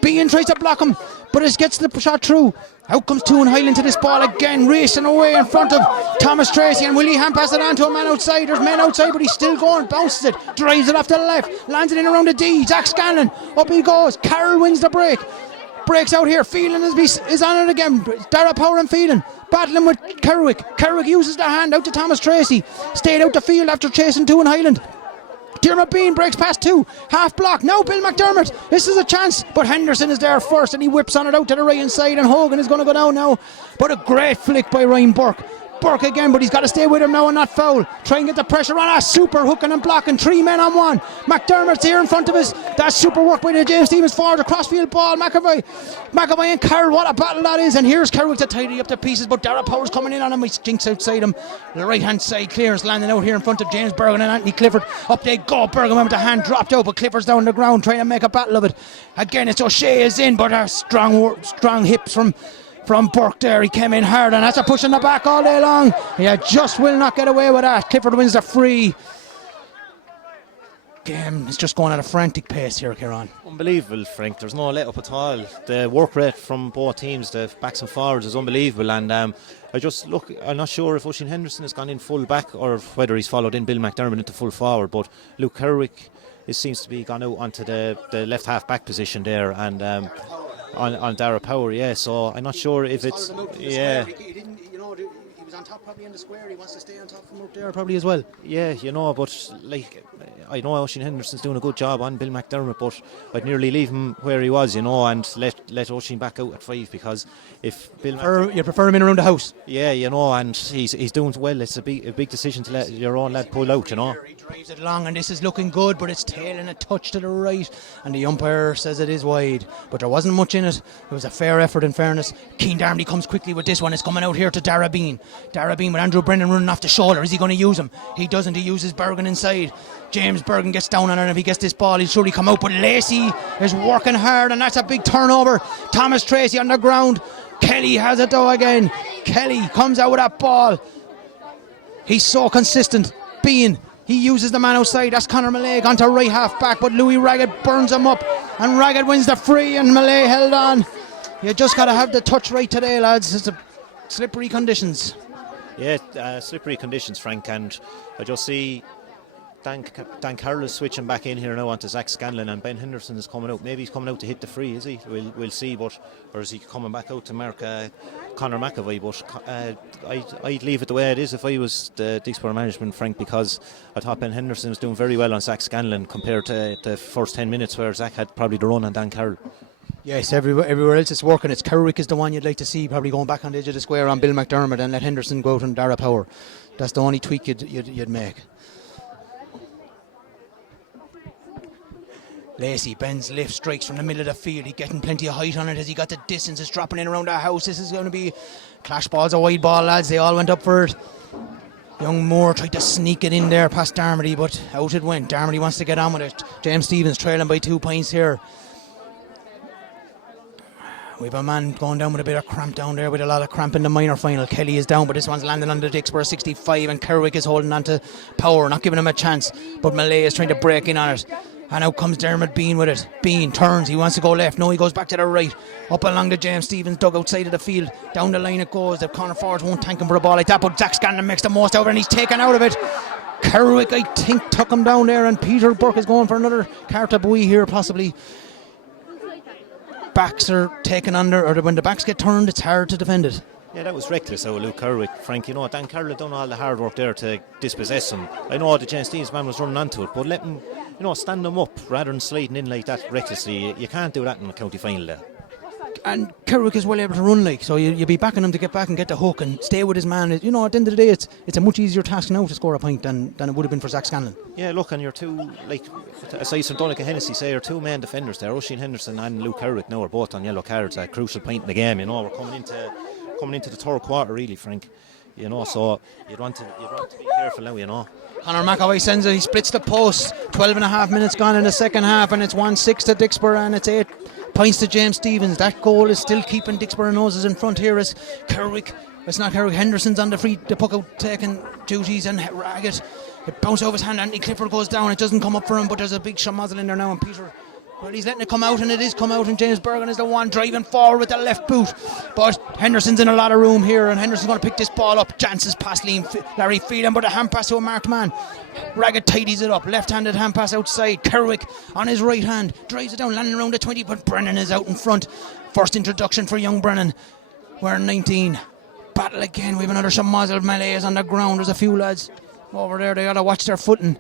Bean tries to block him, but it gets the shot through. Out comes Toon Highland to this ball again, racing away in front of Thomas Tracy, and will he hand pass it on to a man outside? There's men outside, but he's still going, bounces it, drives it off to the left, lands it in around the D. Zach Scanlon, up he goes. Carroll wins the break. Breaks out here, Phelan is on it again. Dara Power and Phelan battling with Kerwick. Kerwick uses the hand out to Thomas Tracy. Stayed out the field after chasing Toon Highland. Dermot Bean breaks past two, half block. Now Bill McDermott, this is a chance, but Henderson is there first and he whips on it out to the right hand side, and Hogan is going to go down now. But a great flick by Ryan Burke. Burke again, but he's got to stay with him now and not foul. Try and get the pressure on. Super hooking and blocking. 3 men on one. McDermott's here in front of us. That's super work by the James Stephens forward. A crossfield ball. McAvoy and Carroll. What a battle that is. And here's Carroll to tidy up the pieces, but Dara Power's coming in on him. He stinks outside him. The right hand side clearance landing out here in front of James Bergen and Anthony Clifford. Up they go. Bergen went with the hand dropped out, but Clifford's down the ground trying to make a battle of it. Again, it's O'Shea is in, but strong hips from Burke there. He came in hard and has to push in the back all day long. He just will not get away with that. Clifford wins the free. Game is just going at a frantic pace here, Kieran. Unbelievable, Frank. There's no let up at all. The work rate from both teams, the backs and forwards, is unbelievable. And I'm not sure if Oisin Henderson has gone in full back or whether he's followed in Bill McDermott into full forward. But Luke Kerwick it seems to be gone out onto the left half back position there, and on Dara Power, yeah. So I'm not sure if it's He didn't, he was on top probably in the square. He wants to stay on top from up there probably as well. Yeah, but like I know Oisin Henderson's doing a good job on Bill McDermott, but I'd nearly leave him where he was, and let Oisin back out at 5, because if Bill You prefer him in around the house? Yeah, and he's doing well. It's a big decision to let your own lad pull out, He drives it long, and this is looking good, but it's tailing a touch to the right, and the umpire says it is wide, but there wasn't much in it. It was a fair effort, in fairness. Keane Darmody comes quickly with this one. It's coming out here to Dara Bean with Andrew Brennan running off the shoulder. Is he going to use him? He doesn't. He uses Bergen inside. James Bergen gets down on it, and if he gets this ball, he'll surely come out, but Lacey is working hard, and that's a big turnover. Thomas Tracy on the ground. Kelly has it though again. Kelly comes out with that ball. He's so consistent. He uses the man outside. That's Conor Malay gone to right half back, but Louis Raggett burns him up, and Raggett wins the free, and Malay held on. You just got to have the touch right today, lads. It's a slippery conditions. Yeah, slippery conditions, Frank, and I just see Dan Carroll is switching back in here now onto Zach Scanlon, and Ben Henderson is coming out. Maybe he's coming out to hit the free, is he? We'll see, or is he coming back out to mark Conor McAvoy? But I'd leave it the way it is if I was the Dicksboro management, Frank, because I thought Ben Henderson was doing very well on Zach Scanlon compared to the first 10 minutes where Zach had probably the run on Dan Carroll. Yes, everywhere else it's working. It's Kerwick is the one you'd like to see probably going back on the edge of the square on Bill McDermott, and let Henderson go out on Dara Power. That's the only tweak you'd make. Lacey bends left, strikes from the middle of the field. He's getting plenty of height on it as he got the distance. It's dropping in around our house. This is going to be clash balls, a wide ball, lads. They all went up for it. Young Moore tried to sneak it in there past Darmody, but out it went. Darmody wants to get on with it. James Stevens trailing by 2 points here. We have a man going down with a bit of cramp down there, with a lot of cramp in the minor final. Kelly is down, but this one's landing on the Dicksboro 65, and Kerwick is holding on to Power, not giving him a chance. But Malay is trying to break in on it. And out comes Dermot Bean with it. Bean turns, he wants to go left. No, he goes back to the right. Up along the James Stevens dugout side of the field. Down the line it goes. The corner forwards won't thank him for a ball like that, but Zach Scanlon makes the most out of it, and he's taken out of it. Kerwick, I think, took him down there, and Peter Burke is going for another Carta Bui here, possibly. Backs are taken under, or when the backs get turned, it's hard to defend it. Yeah, that was reckless out of Luke Kerwick, Frank. Dan Carroll had done all the hard work there to dispossess him. I know the James Stevens man was running onto it, but let him, stand him up rather than sliding in like that recklessly. You can't do that in a county final there. And Kerwick is well able to run, so you'll be backing him to get back and get the hook and stay with his man. At the end of the day, it's a much easier task now to score a point than it would have been for Zach Scanlon. Yeah, look, and your two, aside from Donegal Hennessy, say your two main defenders there, Oisin Henderson and Luke Kerwick, now are both on yellow cards at a crucial point in the game. We're coming into the third quarter, really, Frank. So you'd want to be careful now. Conor McAvoy sends it, he splits the post. 12 and a half minutes gone in the second half, and it's 1-6 to Dicksboro, and it's 8 points to James Stevens. That goal is still keeping Dicksboro noses in front here as Kerwick. It's not Kerwick. Henderson's on the puck out taking duties, and Raggett. It bounced over his hand. Anthony Clifford goes down. It doesn't come up for him, but there's a big shamazzle in there now, and Peter. Well, he's letting it come out, and it is come out, and James Bergen is the one driving forward with the left boot. But Henderson's in a lot of room here, and Henderson's going to pick this ball up. Chances past Larry Phelan, but a hand pass to a marked man. Raggett tidies it up. Left-handed hand pass outside. Kerwick on his right hand drives it down, landing around the 20, but Brennan is out in front. First introduction for young Brennan. Wearing 19. Battle again. We have another shamazzle. Malay is on the ground. There's a few lads over there. They got to watch their footing.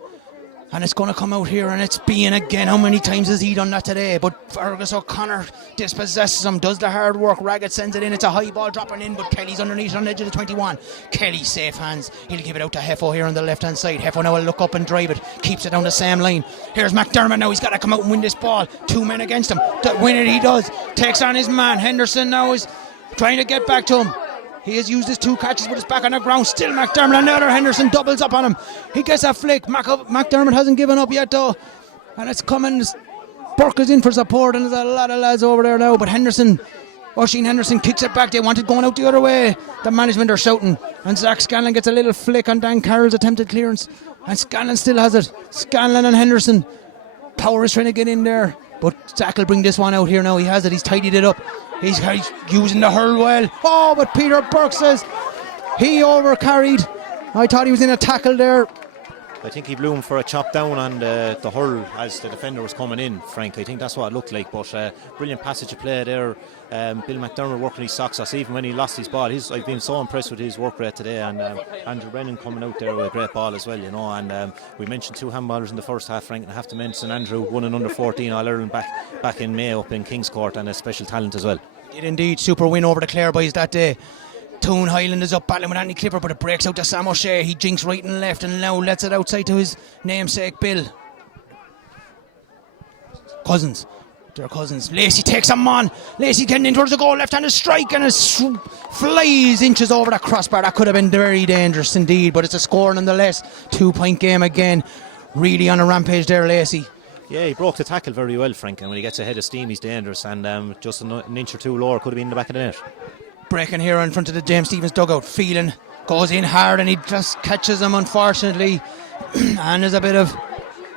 And it's going to come out here, and it's Bean again. How many times has he done that today? But Fergus O'Connor dispossesses him, does the hard work. Raggett sends it in. It's a high ball dropping in, but Kelly's underneath on the edge of the 21. Kelly safe hands. He'll give it out to Heffo here on the left hand side. Heffo now will look up and drive it. Keeps it down the same line. Here's McDermott now. He's got to come out and win this ball. 2 men against him. Win it he does. Takes on his man. Henderson now is trying to get back to him. He has used his 2 catches with his back on the ground. Still McDermott. Another Henderson doubles up on him. He gets a flick. McDermott hasn't given up yet though. And it's coming. Burke is in for support, and there's a lot of lads over there now. But Oisin Henderson kicks it back. They want it going out the other way. The management are shouting. And Zach Scanlon gets a little flick on Dan Carroll's attempted clearance. And Scanlon still has it. Scanlon and Henderson. Power is trying to get in there. But Zach will bring this one out here now. He has it. He's tidied it up. He's using the hurl well. Oh, but Peter Burke says he overcarried. I thought he was in a tackle there. I think he blew him for a chop down on the hurl as the defender was coming in, Frank. I think that's what it looked like. But brilliant passage of play there. Bill McDermott working his socks off even when he lost his ball. I've been so impressed with his work rate today, and Andrew Brennan coming out there with a great ball as well, you know. And we mentioned 2 handballers in the first half, Frank, and I have to mention Andrew won an under 14 All-Ireland back in May up in Kings Court, and a special talent as well. Did indeed, super win over the Clare boys that day. Toon Highland is up battling with Andy Clipper, but it breaks out to Sam O'Shea. He jinks right and left and now lets it outside to his namesake Bill. Cousins. Their Cousins. Lacey takes him on. Lacey getting in towards the goal, left-handed strike, and it flies inches over the crossbar. That could have been very dangerous indeed, but it's a score nonetheless. 2-point game again. Really on a rampage there, Lacey. Yeah, he broke the tackle very well, Frank, and when he gets ahead of steam, he's dangerous, and just an inch or two lower could have been in the back of the net. Breaking here in front of the James Stephens dugout. Phelan goes in hard and he just catches him, unfortunately. And there's a bit of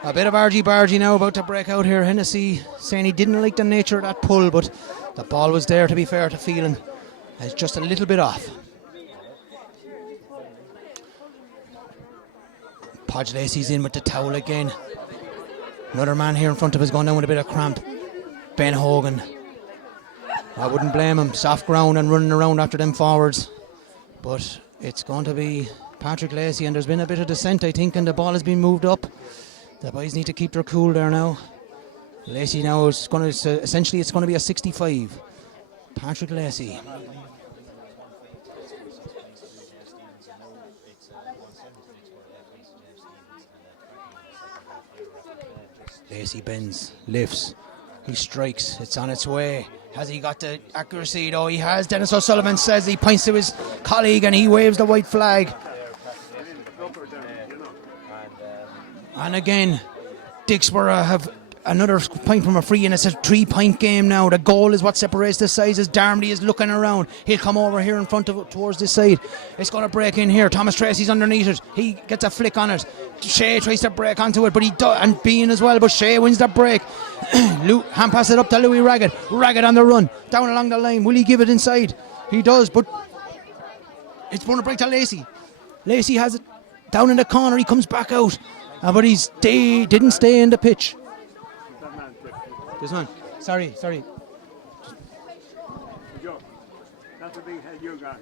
argy-bargy now about to break out here. Hennessy saying he didn't like the nature of that pull, but the ball was there, to be fair to Phelan. It's just a little bit off. Podge Lacey's in with the towel again. Another man here in front of us going down with a bit of cramp. Ben Hogan. I wouldn't blame him. Soft ground and running around after them forwards. But it's going to be Patrick Lacey, and there's been a bit of dissent, I think, and the ball has been moved up. The boys need to keep their cool there now. Lacey now is going to, essentially it's going to be a 65. Patrick Lacey. Lacey bends, lifts, he strikes, it's on its way. Has he got the accuracy? No, he has. Dennis O'Sullivan says, he points to his colleague and he waves the white flag. And again, Dixborough have another point from a free, and it's a 3-point game now. The goal is what separates the sides as Darmody is looking around. He'll come over here in front of it towards this side. It's going to break in here. Thomas Tracy's underneath it. He gets a flick on it. Shea tries to break onto it, but he does, and Bean as well, but Shea wins the break. Hand pass it up to Louis Raggett. Raggett on the run, down along the line. Will he give it inside? He does, but it's going to break to Lacey. Lacey has it down in the corner. He comes back out, but he didn't stay in the pitch. This one. Sorry. That's a big head you got.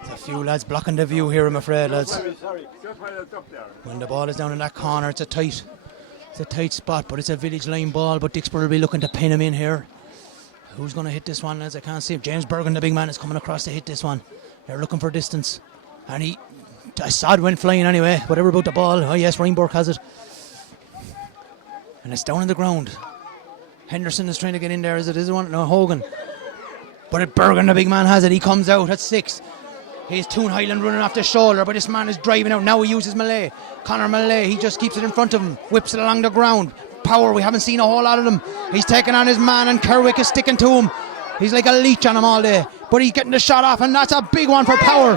There's a few lads blocking the view here, I'm afraid, lads. Sorry. Just while it's up there. When the ball is down in that corner, it's a tight spot, but it's a village line ball, but Dixborough will be looking to pin him in here. Who's going to hit this one, lads? I can't see him. James Bergen, the big man, is coming across to hit this one. They're looking for distance. And I saw it went flying anyway. Whatever about the ball. Oh yes, Reinborg has it. And it's down on the ground. Henderson is trying to get in there. Is it one? No, Hogan. But Bergen, the big man, has it. He comes out at 6. He's Toon Highland running off the shoulder, but this man is driving out. Now he uses Malay. Conor Malay, he just keeps it in front of him. Whips it along the ground. Power, we haven't seen a whole lot of them. He's taking on his man, and Kerwick is sticking to him. He's like a leech on him all day. But he's getting the shot off, and that's a big one for Power.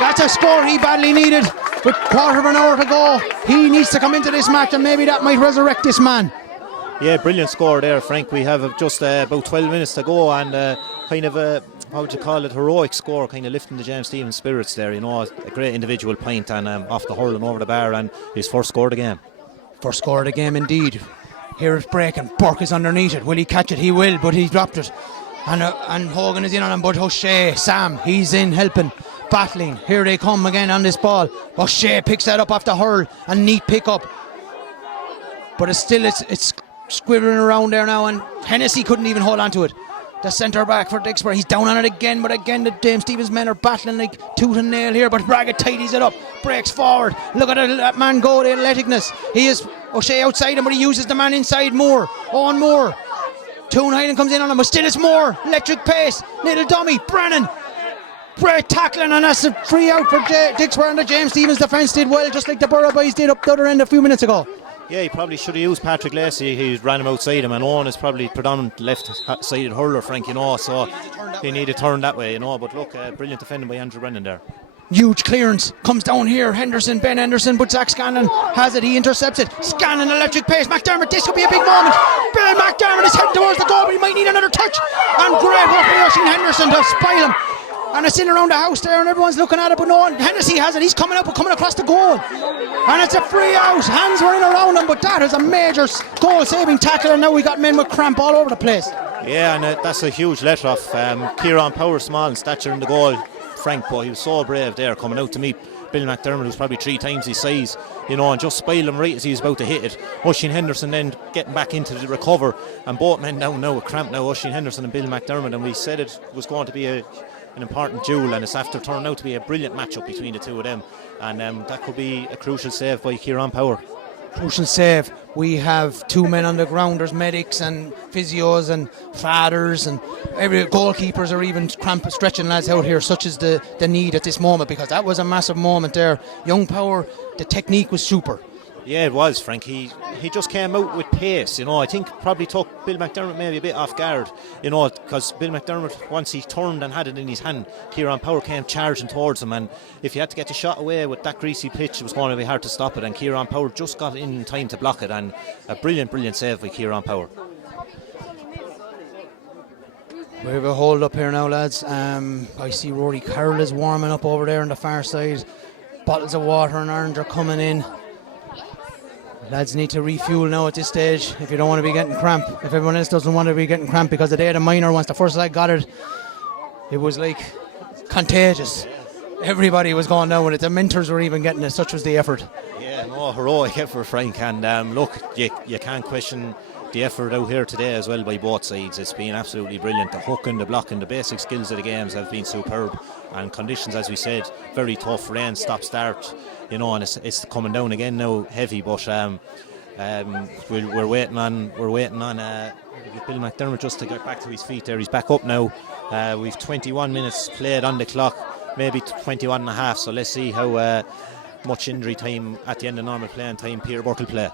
That's a score he badly needed. With quarter of an hour to go, he needs to come into this match, and maybe that might resurrect this man. Yeah, brilliant score there, Frank. We have just about 12 minutes to go, and kind of a, how would you call it, heroic score, kind of lifting the James Stephens spirits there, you know, a great individual point, and off the hurl and over the bar, and his first score of the game. First score of the game indeed. Here it's breaking. Burke is underneath it. Will he catch it? He will, but he dropped it. And Hogan is in on him, but O'Shea, Sam, he's in helping, battling. Here they come again on this ball. O'Shea picks that up off the hurl, a neat pick up. But it's still, it's squibbling around there now, and Hennessy couldn't even hold on to it. The centre back for Dixborough, he's down on it again, but again the James Stephens men are battling like tooth and nail here, but Raggett tidies it up, breaks forward. Look at that man go, the athleticness. He is O'Shea outside him, but he uses the man inside. Moore, Owen Moore. Toon Highland comes in on him, but still it's Moore. Electric pace, little dummy, Brennan. Great tackling, and that's a free out for Dixborough, and the James Stephens defence did well, just like the Borough boys did up the other end a few minutes ago. Yeah, he probably should have used Patrick Lacey. He ran him outside him, and Owen is probably predominant left-sided hurler, Frank, you know, so he needed to turn that way, you know. But look, brilliant defending by Andrew Brennan there. Huge clearance, comes down here, Ben Henderson, but Zach Scanlon has it, he intercepts it. Scanlon, electric pace, McDermott, this could be a big moment. Bill McDermott is heading towards the goal, but he might need another touch. And great work by Oisin Henderson to spile him. and it's in around the house there, and everyone's looking at it, but no one. Hennessy has it. He's coming up, but coming across the goal, and it's a free out. Hands were in around him, but that is a major goal-saving tackle, and now we got men with cramp all over the place. Yeah, and that's a huge let off. Kieran Power, small in stature in the goal. Frank, but he was so brave there coming out to meet Bill McDermott, who's probably 3 times his size, and just spoiled him right as he was about to hit it. Oisin Henderson then getting back into the recover, and both men down now with cramp now, Oisin Henderson and Bill McDermott, and we said it was going to be an important duel, and it's after turning out to be a brilliant matchup between the two of them, and that could be a crucial save by Kieran Power. Crucial save. We have 2 men on the ground. There's medics and physios and fathers and every goalkeepers are even stretching lads out here, such as the need at this moment, because that was a massive moment there. Young Power, the technique was super. Yeah, it was, Frank. He just came out with pace, I think probably took Bill McDermott maybe a bit off guard, because Bill McDermott, once he turned and had it in his hand, Kieran Power came charging towards him, and if you had to get the shot away with that greasy pitch, it was going to be hard to stop it, and Kieran Power just got in time to block it, and a brilliant save by Kieran Power. We have a hold up here now, lads. I see Rory Carroll is warming up over there on the far side. Bottles of water and orange are coming in. Lads need to refuel now at this stage if you don't want to be getting cramp. If everyone else doesn't want to be getting cramp, because the day of the minor, once the first leg got it, it was like contagious. Everybody was going down with it. The mentors were even getting it. Such was the effort. Yeah, no, heroic effort, Frank. And look, you can't question the effort out here today as well by both sides. It's been absolutely brilliant. The hooking, the blocking, the basic skills of the games have been superb. And conditions, as we said, very tough. Rain, stop, start. And it's coming down again now, heavy. But we're waiting on Bill McDermott just to get back to his feet there. He's back up now. We've 21 minutes played on the clock, maybe 21 and a half. So let's see how much injury time at the end of normal playing time Peter Burke will play.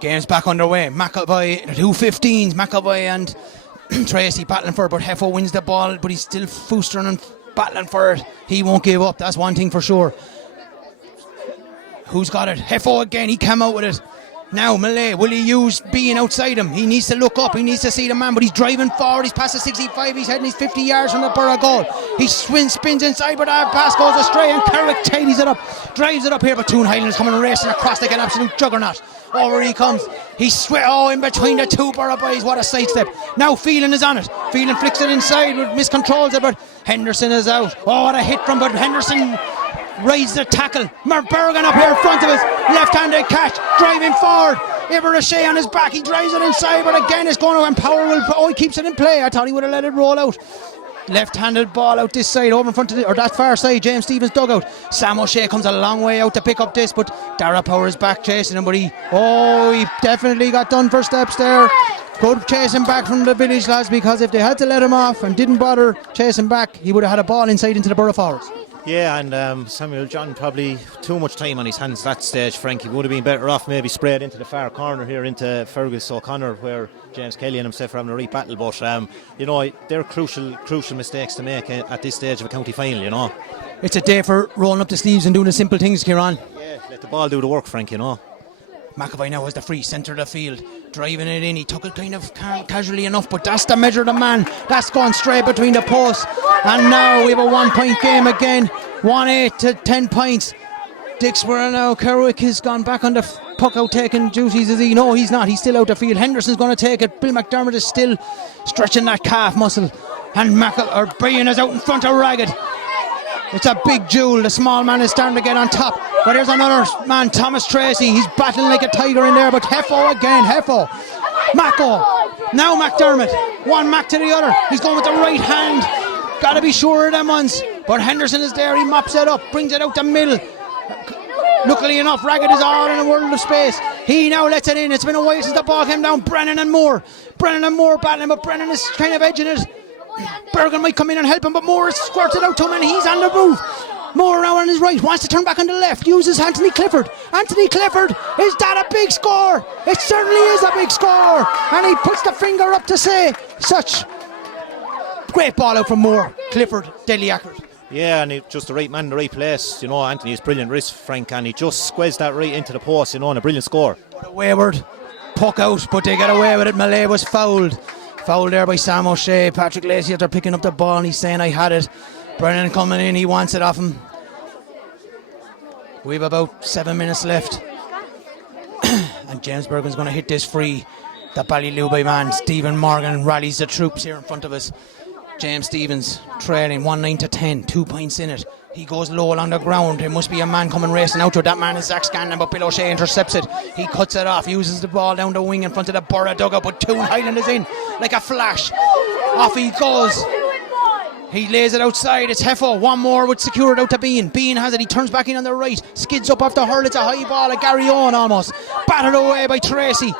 Game's back underway. McAvoy, U15s, McAvoy and Tracy battling for it, but Heffo wins the ball, but he's still foostering and battling for it. He won't give up, that's one thing for sure. Who's got it? Heffo again, he came out with it. Now Malay, will he use being outside him? He needs to look up, he needs to see the man, but he's driving forward, he's past the 65, he's heading, he's 50 yards from the Borough goal. He spins inside, but that pass goes astray, and Carrick tidies it up, drives it up here, but Toon Highlanders coming racing across like an absolute juggernaut. Over he comes, he's in between the two Borough boys, what a sidestep. Now Phelan is on it, Phelan flicks it inside, but miscontrols it, but Henderson is out. Oh, what a hit from, but Henderson raises the tackle. Bergen up here in front of us, left-handed catch, driving forward. Iberachet on his back, he drives it inside, but again it's going to, and Power will, he keeps it in play. I thought he would have let it roll out. Left-handed ball out this side, over in front of that far side, James Stevens dugout. Sam O'Shea comes a long way out to pick up this, but Dara Power is back chasing him, but he definitely got done for steps there. Good chasing back from the village lads, because if they had to let him off and didn't bother chasing back, he would have had a ball inside into the Borough forwards. Yeah, and Samuel John probably too much time on his hands at that stage. Frankie would have been better off maybe sprayed into the far corner here into Fergus O'Connor, where James Kelly and himself are having a right battle. But they're crucial mistakes to make at this stage of a county final. It's a day for rolling up the sleeves and doing the simple things, Kieran. Yeah, let the ball do the work, Frank. McAvoy now has the free centre of the field, driving it in. He took it kind of casually enough, but that's the measure of the man. That's gone straight between the posts, and now we have a 1 point game again, 1-8 to 10 points. Dixborough now, Kerwick has gone back on the puck out taking duties. Is he? No, he's not, he's still out the field. Henderson's going to take it. Bill McDermott is still stretching that calf muscle, and Brian is out in front of Ragged. It's a big duel. The small man is starting to get on top. But there's another man, Thomas Tracy. He's battling like a tiger in there. But Heffo again. Macko. Now McDermott. One Mac to the other. He's going with the right hand. Got to be sure of them ones. But Henderson is there. He mops it up. Brings it out the middle. Luckily enough, Ragged is all in a world of space. He now lets it in. It's been a while since the ball came down. Brennan and Moore battling. But Brennan is kind of edging it. Bergen might come in and help him, but Moore squirts it out to him and he's on the move. Moore now on his right, wants to turn back on the left, uses Anthony Clifford. Is that a big score? It certainly is a big score, and he puts the finger up to say such. Great ball out from Moore. Clifford, deadly accurate. Yeah, and just the right man in the right place. Anthony is brilliant wrist, Frank, and he just squeezed that right into the post, and a brilliant score. But a wayward puck out, but they get away with it. Malay was fouled there by Sam O'Shea. Patrick Lacey after picking up the ball, and he's saying I had it. Brennan coming in, he wants it off him. We've about 7 minutes left. And James Bergen's going to hit this free. The Ballyluby man, Stephen Morgan, rallies the troops here in front of us. James Stevens trailing 1-9-10, 2 points in it. He goes low along the ground. There must be a man coming racing out to it. That man is Zach Scanlon, but Bill O'Shea intercepts it. He cuts it off, uses the ball down the wing in front of the Borough dugout, but Toon Highland is in like a flash. Off he goes. He lays it outside. It's Heffo. One more would secure it out to Bean. Bean has it. He turns back in on the right. Skids up off the hurl. It's a high ball. A Gary Owen almost. Battered away by Tracy.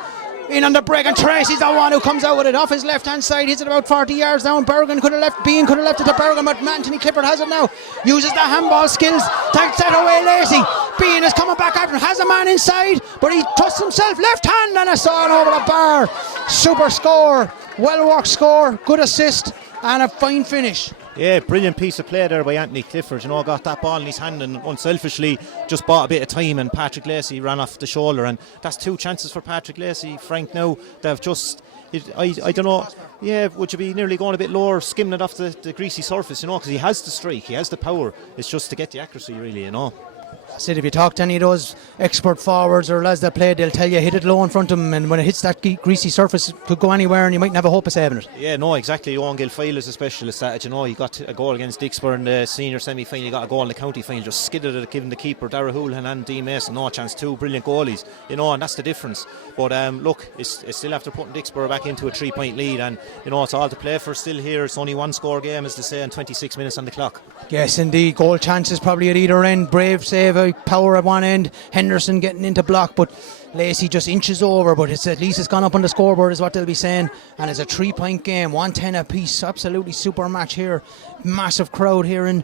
In on the break, and Tracy's the one who comes out with it off his left hand side. Hits it about 40 yards down. Bergen could have left, Bean could have left it to Bergen, but Anthony Clifford has it now. Uses the handball skills to set away Lacey. Bean is coming back after, has a man inside, but he trusts himself. Left hand and a saw over the bar. Super score, well worked score, good assist, and a fine finish. Yeah, brilliant piece of play there by Anthony Clifford. You know, got that ball in his hand and unselfishly just bought a bit of time, and Patrick Lacey ran off the shoulder, and that's 2 chances for Patrick Lacey. Frank, now they've just, I don't know, yeah, would you be nearly going a bit lower, skimming it off the greasy surface, you know, because he has the strike, he has the power. It's just to get the accuracy, really, you know. I said if you talk to any of those expert forwards or lads that play, they'll tell you hit it low in front of them, and when it hits that greasy surface it could go anywhere and you mightn't have a hope of saving it. Yeah, no, exactly. Owen Gilfoyle is a specialist at it, you know. He got a goal against Dixborough in the senior semi-final, he got a goal in the county final, just skidded it, giving the keeper Darragh Houlihan and Dean Mason no chance. 2 brilliant goalies, you know, and that's the difference. But look, it's still after putting Dixborough back into a 3-point lead, and you know, it's all to play for still here. It's only 1 score game, as they say, and 26 minutes on the clock. Yes, indeed. Goal chances probably at either end. Brave save, power at one end. Henderson getting into block, but Lacey just inches over, but it's at least it's gone up on the scoreboard is what they'll be saying, and it's a 3-point game, 110 apiece. Absolutely super match here. Massive crowd here in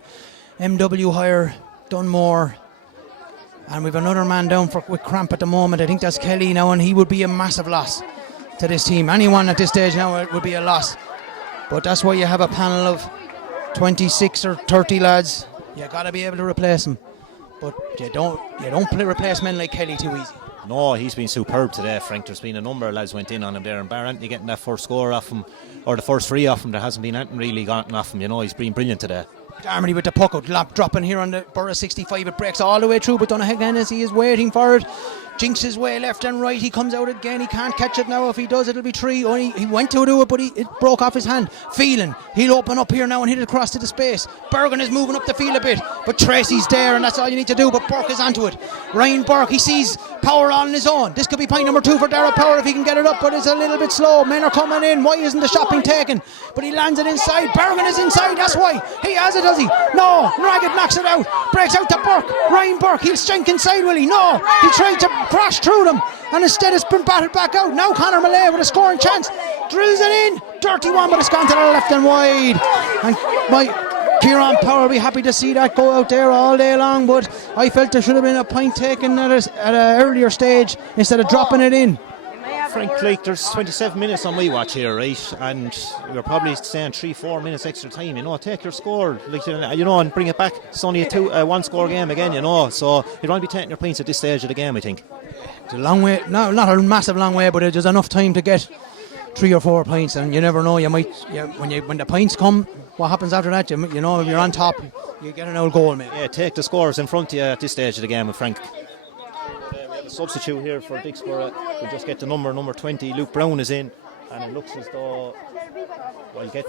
MW Hire Dunmore, and we've another man down with cramp at the moment. I think that's Kelly now, and he would be a massive loss to this team. Anyone at this stage now, it would be a loss, but that's why you have a panel of 26 or 30 lads. You got to be able to replace them. But you don't replace men like Kelly too easy. No, he's been superb today, Frank. There's been a number of lads went in on him there, and bar Anthony getting that first score off him, or the first free off him, there hasn't been anything really gotten off him. You know, he's been brilliant today. Darmody with the puck out, dropping here on the Borough 65. It breaks all the way through, but Donoghue as he is waiting for it. Jinks his way left and right. He comes out again. He can't catch it now. If he does, it'll be 3. Oh, he went to do it, but it broke off his hand. Phelan, he'll open up here now and hit it across to the space. Bergen is moving up the field a bit, but Tracy's there, and that's all you need to do. But Burke is onto it. Ryan Burke, he sees Power on his own. This could be point number 2 for Darragh Power if he can get it up, but it's a little bit slow. Men are coming in. Why isn't the shot being taken? But he lands it inside. Bergen is inside. That's why. He has it, does he? No. Raggett knocks it out. Breaks out to Burke. Ryan Burke, he'll strike inside, will he? No. He tried to crash through them, and instead it's been batted back out. Now Conor Malay with a scoring chance, drills it in, dirty one, but it's gone to the left and wide, and Kieran Power will be happy to see that go out there all day long, but I felt there should have been a point taken at an earlier stage instead of dropping it in. Frank, like, there's 27 minutes on my watch here, right, and we're probably saying 3-4 minutes extra time, you know. Take your score, like, you know, and bring it back. It's only a 1 score game again, you know, so you don't be taking your points at this stage of the game, I think. It's a long way, no, not a massive long way, but there's enough time to get 3 or 4 points, and you never know, you might, when the points come, what happens after that, you know, if you're on top, you get an old goal, mate. Yeah, take the scores in front of you at this stage of the game, Frank. We have a substitute here for Dixborough. We'll just get the number 20. Luke Brown is in, and it looks as though I'll get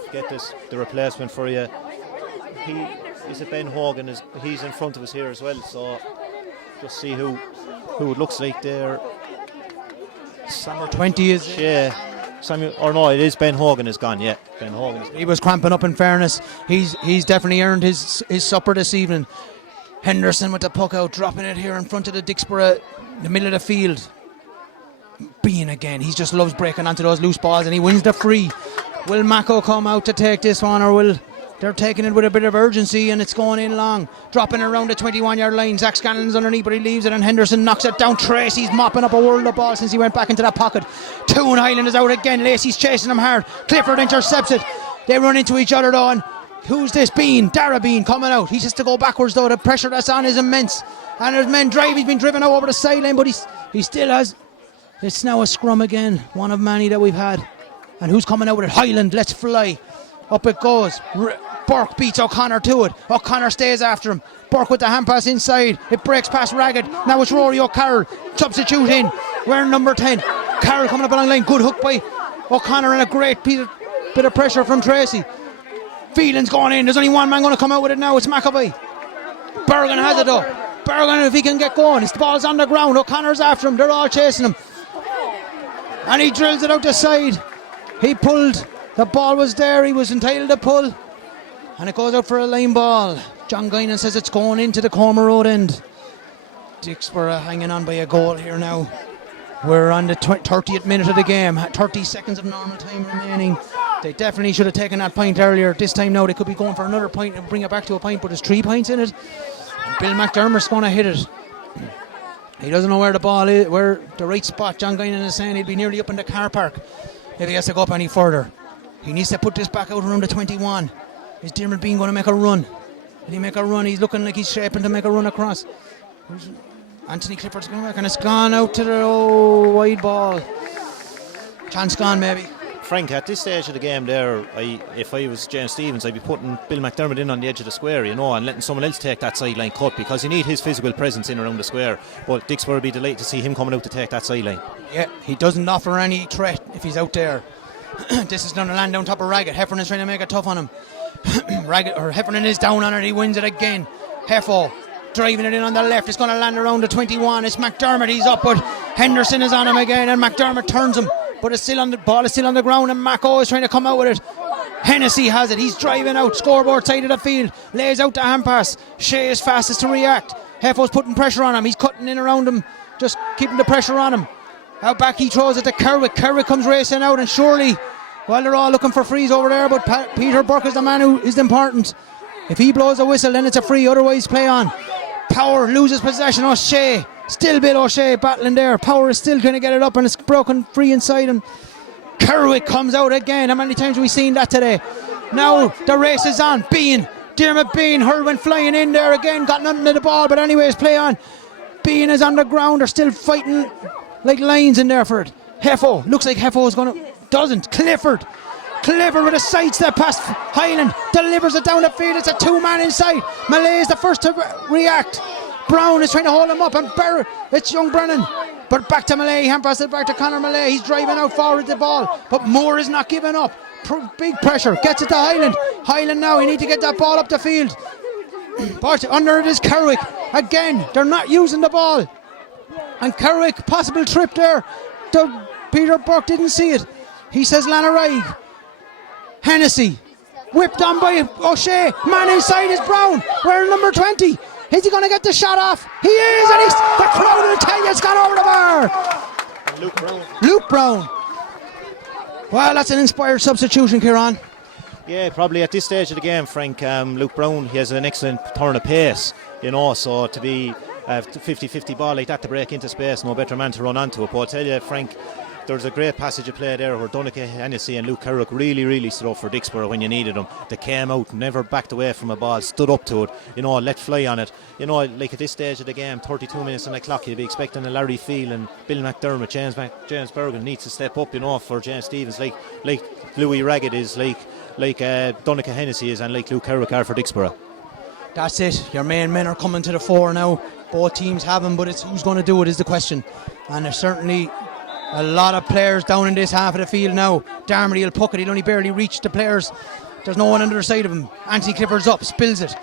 the replacement for you. Is it Ben Hogan? He's in front of us here as well, so just see who it looks like there. Number 20 is Samuel, or no, it is Ben Hogan is gone. Yeah, Ben Hogan is gone. He was cramping up, in fairness. He's definitely earned his supper this evening. Henderson with the puck out, dropping it here in front of the Dixborough, the middle of the field. Bean again, he just loves breaking onto those loose balls, and he wins the free. Will Mako come out to take this one, or will they're taking it with a bit of urgency, and it's going in long, dropping around the 21-yard line. Zach Scanlon's underneath, but he leaves it, and Henderson knocks it down. Tracy's mopping up a world of ball since he went back into that pocket. Toon Highland is out again. Lacey's chasing him hard. Clifford intercepts it. They run into each other though, and who's this? Bean, Darragh Bean coming out. He has to go backwards though. The pressure that's on is immense, and his men drive. He's been driven out over the sideline, but he still has. It's now a scrum again, one of many that we've had. And who's coming out with it? Highland, let's fly. Up it goes. Burke beats O'Connor to it. O'Connor stays after him. Burke with the hand pass inside. It breaks past Ragged. Now it's Rory O'Carroll. Substitute in. Wearing number 10. Carroll coming up along the line. Good hook by O'Connor and a great bit of pressure from Tracy. Phelan's going in. There's only one man going to come out with it now. It's McAvoy. Bergen has it though. Bergen, if he can get going. His ball's on the ground. O'Connor's after him. They're all chasing him. And he drills it out the side. He pulled. The ball was there. He was entitled to pull. And it goes out for a line ball. John Guinan says it's going into the Cormer Road end. Dixborough hanging on by a goal here now. We're on the 30th minute of the game. 30 seconds of normal time remaining. They definitely should have taken that point earlier. This time now they could be going for another point and bring it back to a point, but there's 3 points in it. And Bill McDermott's going to hit it. He doesn't know where the ball is, where the right spot. John Guinan is saying he'll be nearly up in the car park if he has to go up any further. He needs to put this back out around the 21. Is Dermot Bean going to make a run? Will he make a run? He's looking like he's shaping to make a run across. Anthony Clifford's going back and it's gone out to the wide ball. Chance gone maybe. Frank, at this stage of the game there, if I was James Stephens, I'd be putting Bill McDermott in on the edge of the square, and letting someone else take that sideline cut, because you need his physical presence in around the square. But Dixborough would be delighted to see him coming out to take that sideline. Yeah, he doesn't offer any threat if he's out there. This is going to land down top of Ragged. Heffernan's trying to make it tough on him. Heffernan is down on it. He wins it again. Heffo driving it in on the left. It's going to land around the 21. It's McDermott. He's up, but Henderson is on him again, and McDermott turns him. But it's still on the ball. Is still on the ground, and Mako is trying to come out with it. Hennessy has it. He's driving out scoreboard side of the field. Lays out the hand pass. Shea is fastest to react. Heffo's putting pressure on him. He's cutting in around him, just keeping the pressure on him. Out back he throws it to Kerwick. Kerwick comes racing out, and surely, well, they're all looking for frees over there, but Peter Burke is the man who is important. If he blows a whistle, then it's a free. Otherwise, play on. Power loses possession. O'Shea, still Bill O'Shea battling there. Power is still going to get it up, and it's broken free inside him. Kerwick comes out again. How many times have we seen that today? Now the race is on. Dermot Bean, Hurl went flying in there again. Got nothing to the ball, but anyways, play on. Bean is on the ground. They're still fighting like lions in there for it. Heffo, looks like Heffo is going to... Doesn't. Clifford with a sidestep past Highland, delivers it down the field. It's a 2-man inside. Malay is the first to react. Brown is trying to hold him up, and it's young Brennan, but back to Malay. Hand pass it back to Conor Malay. He's driving out forward the ball, but Moore is not giving up. Big pressure, gets it to Highland now. You need to get that ball up the field, but under it is Kerwick again. They're not using the ball, and Kerwick, possible trip there. Peter Burke didn't see it. He says Lanarige. Hennessy whipped on by O'Shea. Man inside is Brown, wearing number 20. Is he going to get the shot off? He is, and the crowd will tell you it's gone over the bar. Luke Brown. Well, that's an inspired substitution, Kieran. Yeah, probably at this stage of the game, Frank, Luke Brown, he has an excellent turn of pace, so to be 50-50 ball like that to break into space, no better man to run onto it. But I'll tell you, Frank, there's a great passage of play there where Donncha Hennessy and Luke Kerrick really stood up for Dixborough when you needed them. They came out, never backed away from a ball, stood up to it, let fly on it. Like at this stage of the game, 32 minutes on the clock, you'd be expecting a Larry Field and Bill McDermott, James Bergen needs to step up, for James Stephens, like Louis Ragged is, like Donncha Hennessy is, and like Luke Kerrick are for Dixborough. That's it. Your main men are coming to the fore now. Both teams have them, but it's who's going to do it is the question. And there's certainly a lot of players down in this half of the field now. Darmody will puck it. He'll only barely reach the players. There's no one on the other side of him. Anthony Clifford's up, spills it.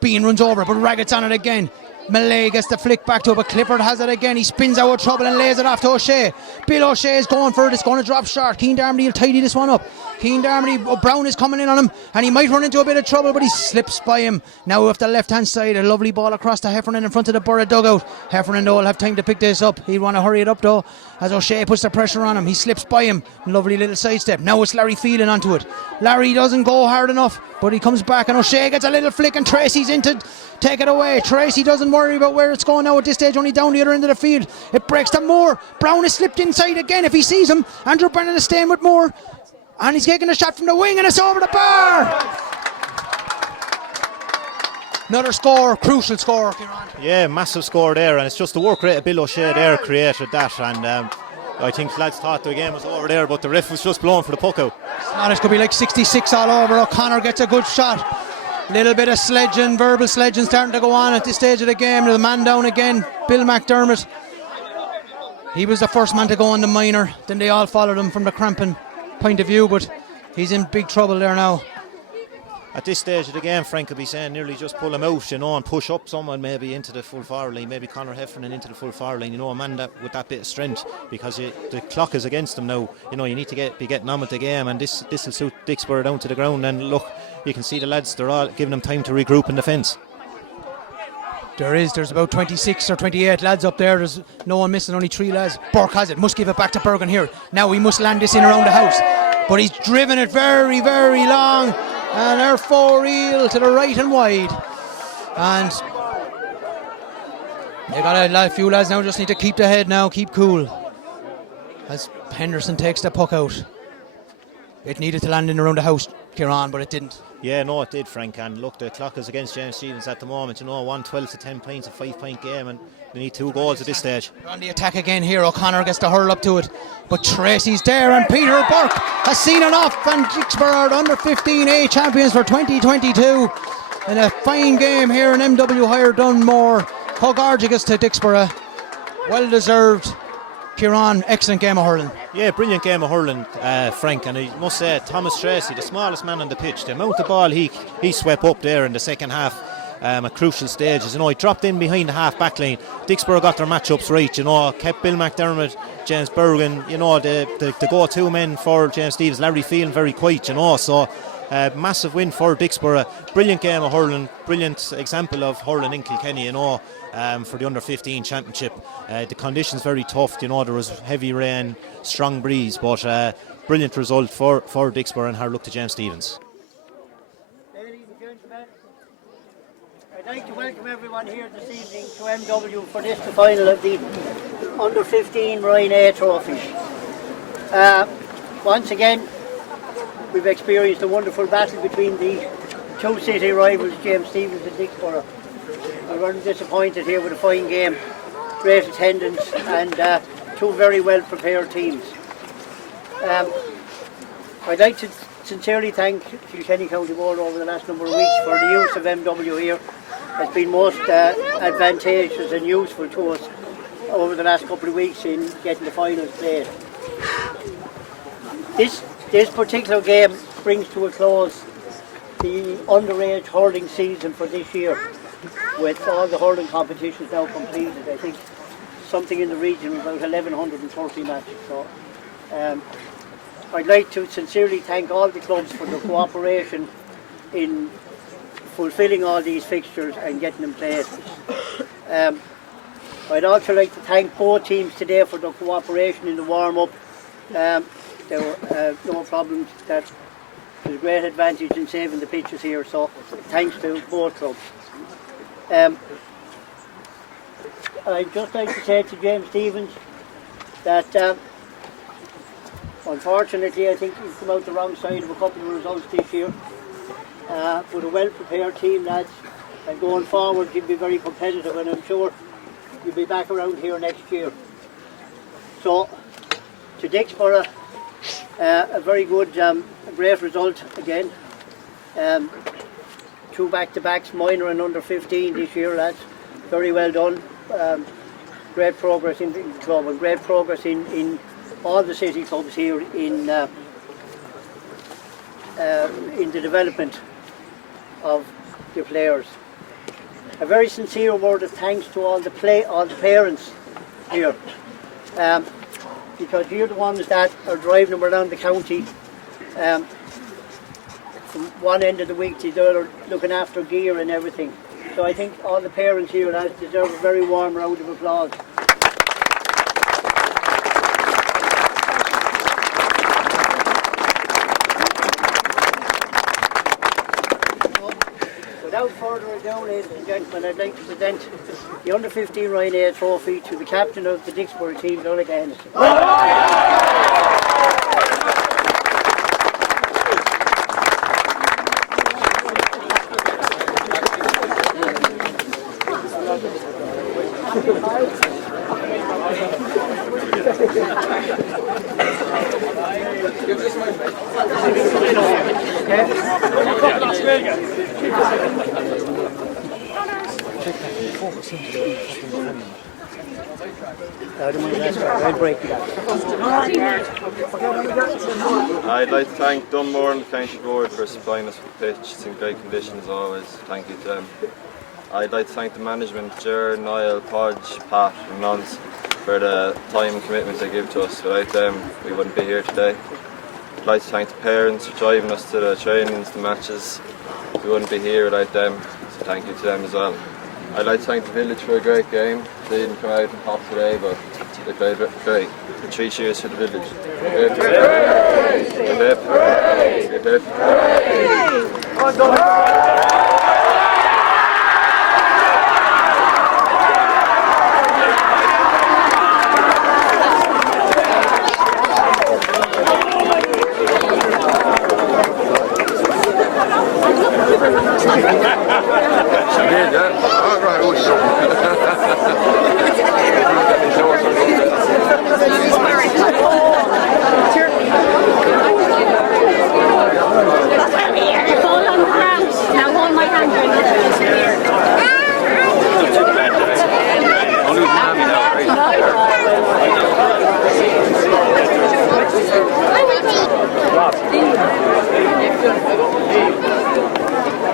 Bean runs over, but Raggett's on it again. Malay gets the flick back to it, but Clifford has it again. He spins out of trouble and lays it off to O'Shea. Bill O'Shea is going for it. It's going to drop short. Keane Darmody will tidy this one up. Brown is coming in on him, and he might run into a bit of trouble, but he slips by him. Now off the left-hand side, a lovely ball across to Heffernan in front of the Borough dugout. Heffernan, though, will have time to pick this up. He'll want to hurry it up, though, as O'Shea puts the pressure on him. He slips by him. Lovely little sidestep. Now it's Larry Phelan onto it. Larry doesn't go hard enough, but he comes back, and O'Shea gets a little flick, and Tracy's in to take it away. Tracy doesn't worry about where it's going now at this stage, only down the other end of the field. It breaks to Moore. Brown has slipped inside again. If he sees him, Andrew Brennan is staying with Moore, and he's taking a shot from the wing, and it's over the bar. Another score, crucial score, Kieran. Yeah, massive score there, and it's just the work rate of Bill O'Shea there created that, and I think lads thought the game was over there, but the ref was just blowing for the puck out. Oh, this could be like 66 all over. O'Connor gets a good shot. Little bit of sledging, verbal sledging starting to go on at this stage of the game. The man down again, Bill McDermott. He was the first man to go on the minor. Then they all followed him from the cramping point of view, but he's in big trouble there now. At this stage of the game, Frank could be saying nearly just pull him out, and push up someone maybe into the full forward line, maybe Conor Heffernan into the full forward line, a man that with that bit of strength, because the clock is against him now. You need to be getting on with the game, and this will suit Dicksboro down to the ground. And look, you can see the lads, they're all giving them time to regroup in defence. There's about 26 or 28 lads up there. There's no one missing, only 3 lads. Burke has it, must give it back to Bergen here. Now he must land this in around the house, but he's driven it very, very long. And they're 4-reel to the right and wide. And they got a few lads now, just need to keep the head now, keep cool. As Henderson takes the puck out. It needed to land in around the house, Kieran, but it didn't. Yeah, no, it did, Frank. And look, the clock is against James Stevens at the moment. 1-12 to 10 points, a 5-point game, and they need 2 goals at this stage. On the attack again here, O'Connor gets to hurl up to it, but Tracy's there, and Peter Burke has seen it off, and Dicksboro are under 15A champions for 2022 in a fine game here in MW Higher Dunmore. Cogargigus to Dicksboro, well deserved. Kieran, excellent game of hurling. Yeah, brilliant game of hurling, Frank, and I must say Thomas Tracy, the smallest man on the pitch, the amount of ball he swept up there in the second half at crucial stages. He dropped in behind the half back line. Dicksboro got their matchups right, kept Bill McDermott, James Bergen, the go-to men for James Stevens, Larry Phelan very quiet, so massive win for Dicksboro. Brilliant game of hurling, brilliant example of hurling in Kilkenny, for the under-15 championship. The conditions very tough, there was heavy rain, strong breeze, but brilliant result for Dicksboro, and hard luck to James Stevens. Ladies and gentlemen, I'd like to welcome everyone here this evening to MW for this, the final of the under-15 Ryan A Trophy. Once again, we've experienced a wonderful battle between the 2 city rivals, James Stevens and Dicksboro. We're really disappointed here with a fine game, great attendance, and 2 very well prepared teams. I'd like to sincerely thank Kilkenny County Board over the last number of weeks for the use of MW here. It's been most advantageous and useful to us over the last couple of weeks in getting the finals played. This particular game brings to a close the underage hurling season for this year, with all the hurling competitions now completed. I think something in the region of about 1,130 matches. So I'd like to sincerely thank all the clubs for their cooperation in fulfilling all these fixtures and getting them played. I'd also like to thank both teams today for their cooperation in the warm-up. There were no problems. There's a great advantage in saving the pitches here, so thanks to both clubs. I'd just like to say to James Stevens that unfortunately I think he's come out the wrong side of a couple of results this year. With a well-prepared team, lads, and going forward you'll be very competitive, and I'm sure you'll be back around here next year. So to Dicksboro, a very good, a great result again. 2 back-to-backs, minor and under 15 this year, lads. Very well done. Great progress in the club, and great progress in all the city clubs here in the development of the players. A very sincere word of thanks to all the parents here, because you're the ones that are driving them around the county from one end of the week to the other, looking after gear and everything. So I think all the parents here deserve a very warm round of applause. Without further ado, ladies and gentlemen, I'd like to present the Under-15 Ryan A Trophy to the captain of the Dicksboro team, Donald Hennessy. I'd like to thank Dunmore and the County Board for supplying us with the pitch. It's in great condition as always. Thank you to them. I'd like to thank the management, Ger, Niall, Podge, Pat and Nons for the time and commitment they give to us. Without them we wouldn't be here today. I'd like to thank the parents for driving us to the trainings, the matches. We wouldn't be here without them, so thank you to them as well. I'd like to thank the village for a great game. They didn't come out on top today, but they played great. 3 cheers for the village. Hip, hip. Hip, hip.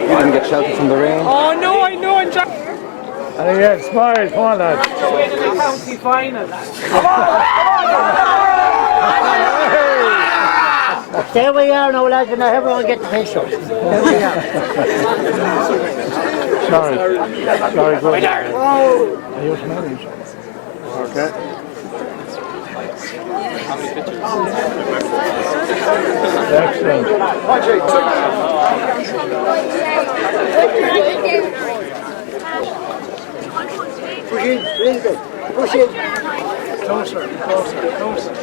You didn't get shelter from the rain? Oh no, I know, I'm trying. And again, smile, come on lads. County final. There we are now, lads, and everyone get the picture. There we are. Sorry, go ahead. Are you smiling? Okay. Excellent. Push in, really good. Push in. Closer, closer, closer.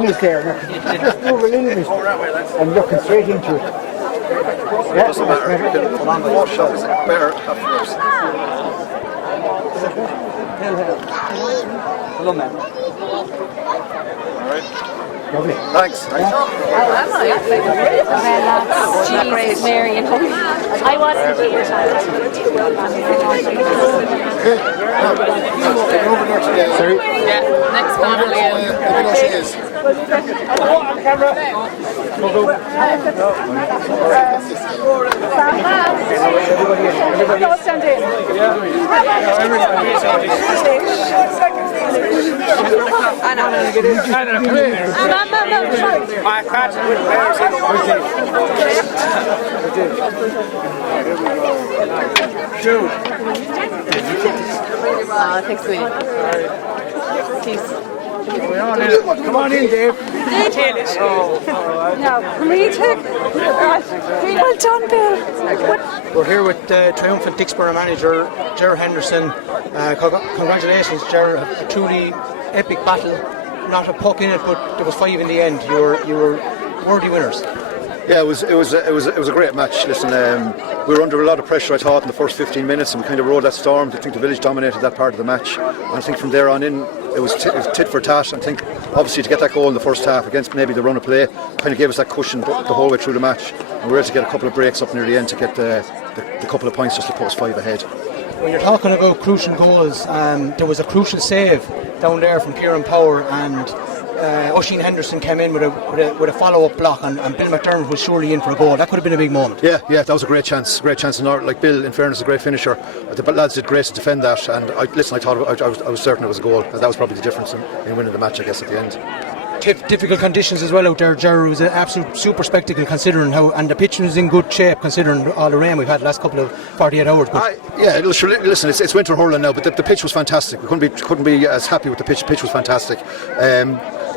He's there. Over a little bit. I'm looking straight into it. Yeah, doesn't matter. Along the both shots, better afterwards. Hello, man. All right. Lovely. Thanks. Jesus, Mary and Holy. I wasn't here. Over there today. Sorry? Yeah, next family. Everyone knows she is. Everybody else stand in. Thanks, sweetie. Peace. Come on in, Dave. No, me too. Well done, Bill. We're here with triumphant Dixborough manager Ger Henderson. Congratulations, Ger! A truly epic battle. Not a puck in it, but there was 5 in the end. You were worthy winners. Yeah, it was a great match. Listen, we were under a lot of pressure, I thought, in the first 15 minutes, and we kind of rode that storm. I think the village dominated that part of the match, and I think from there on in, it was tit for tat. I think obviously to get that goal in the first half against maybe the run of play kind of gave us that cushion the whole way through the match, and we were able to get a couple of breaks up near the end to get the couple of points just to put us 5 ahead. When you're talking about crucial goals, there was a crucial save down there from Kieran Power, and Oisin Henderson came in with a follow-up block, and Bill McDermott was surely in for a goal. That could have been a big moment. Yeah, that was a great chance. Like Bill, in fairness, a great finisher. The lads did great to defend that, and I thought I was certain it was a goal. That was probably the difference in winning the match, I guess, at the end. Difficult conditions as well out there, Jerry. It was an absolute super spectacle considering how, and the pitch was in good shape considering all the rain we've had the last couple of 48 hours. Listen, it's winter hurling now, but the pitch was fantastic. We couldn't be as happy with the pitch. The pitch was fantastic.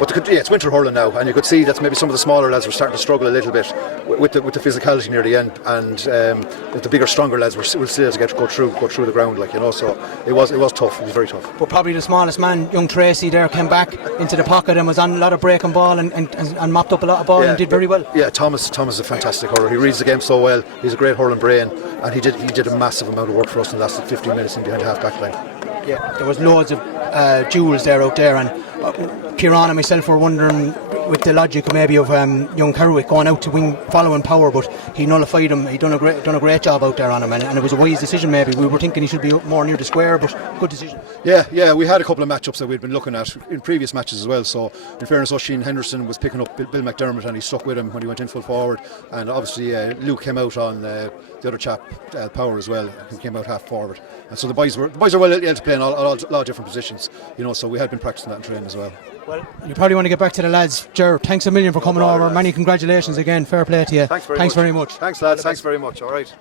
But it's winter hurling now, and you could see that maybe some of the smaller lads were starting to struggle a little bit with the physicality near the end, and the bigger, stronger lads were still able to go through the ground, like, you know. So it was tough. It was very tough. But probably the smallest man, young Tracy, there came back into the pocket and was on a lot of breaking ball and mopped up a lot of ball and did very well. Yeah, Thomas is a fantastic hurler. He reads the game so well. He's a great hurling brain, and he did a massive amount of work for us in the last 15 minutes in behind half back line. Yeah, there was loads of jewels there out there, and Kieran and myself were wondering with the logic maybe of young Kerwick going out to wing following Power, but he nullified him. He done a great job out there on him, and it was a wise decision. Maybe we were thinking he should be more near the square, but good decision. Yeah, we had a couple of matchups that we'd been looking at in previous matches as well. So in fairness, Oisin Henderson was picking up Bill McDermott, and he stuck with him when he went in full forward. And obviously Luke came out on the other chap, Power, as well, who came out half forward. And so the boys are well able to play in a lot of different positions, you know. So we had been practicing that in training as well. Well, you probably want to get back to the lads. Ger, thanks a million for coming over. Many congratulations again. Fair play to you. Thanks very much. Thanks, lads. Thanks very much. All right.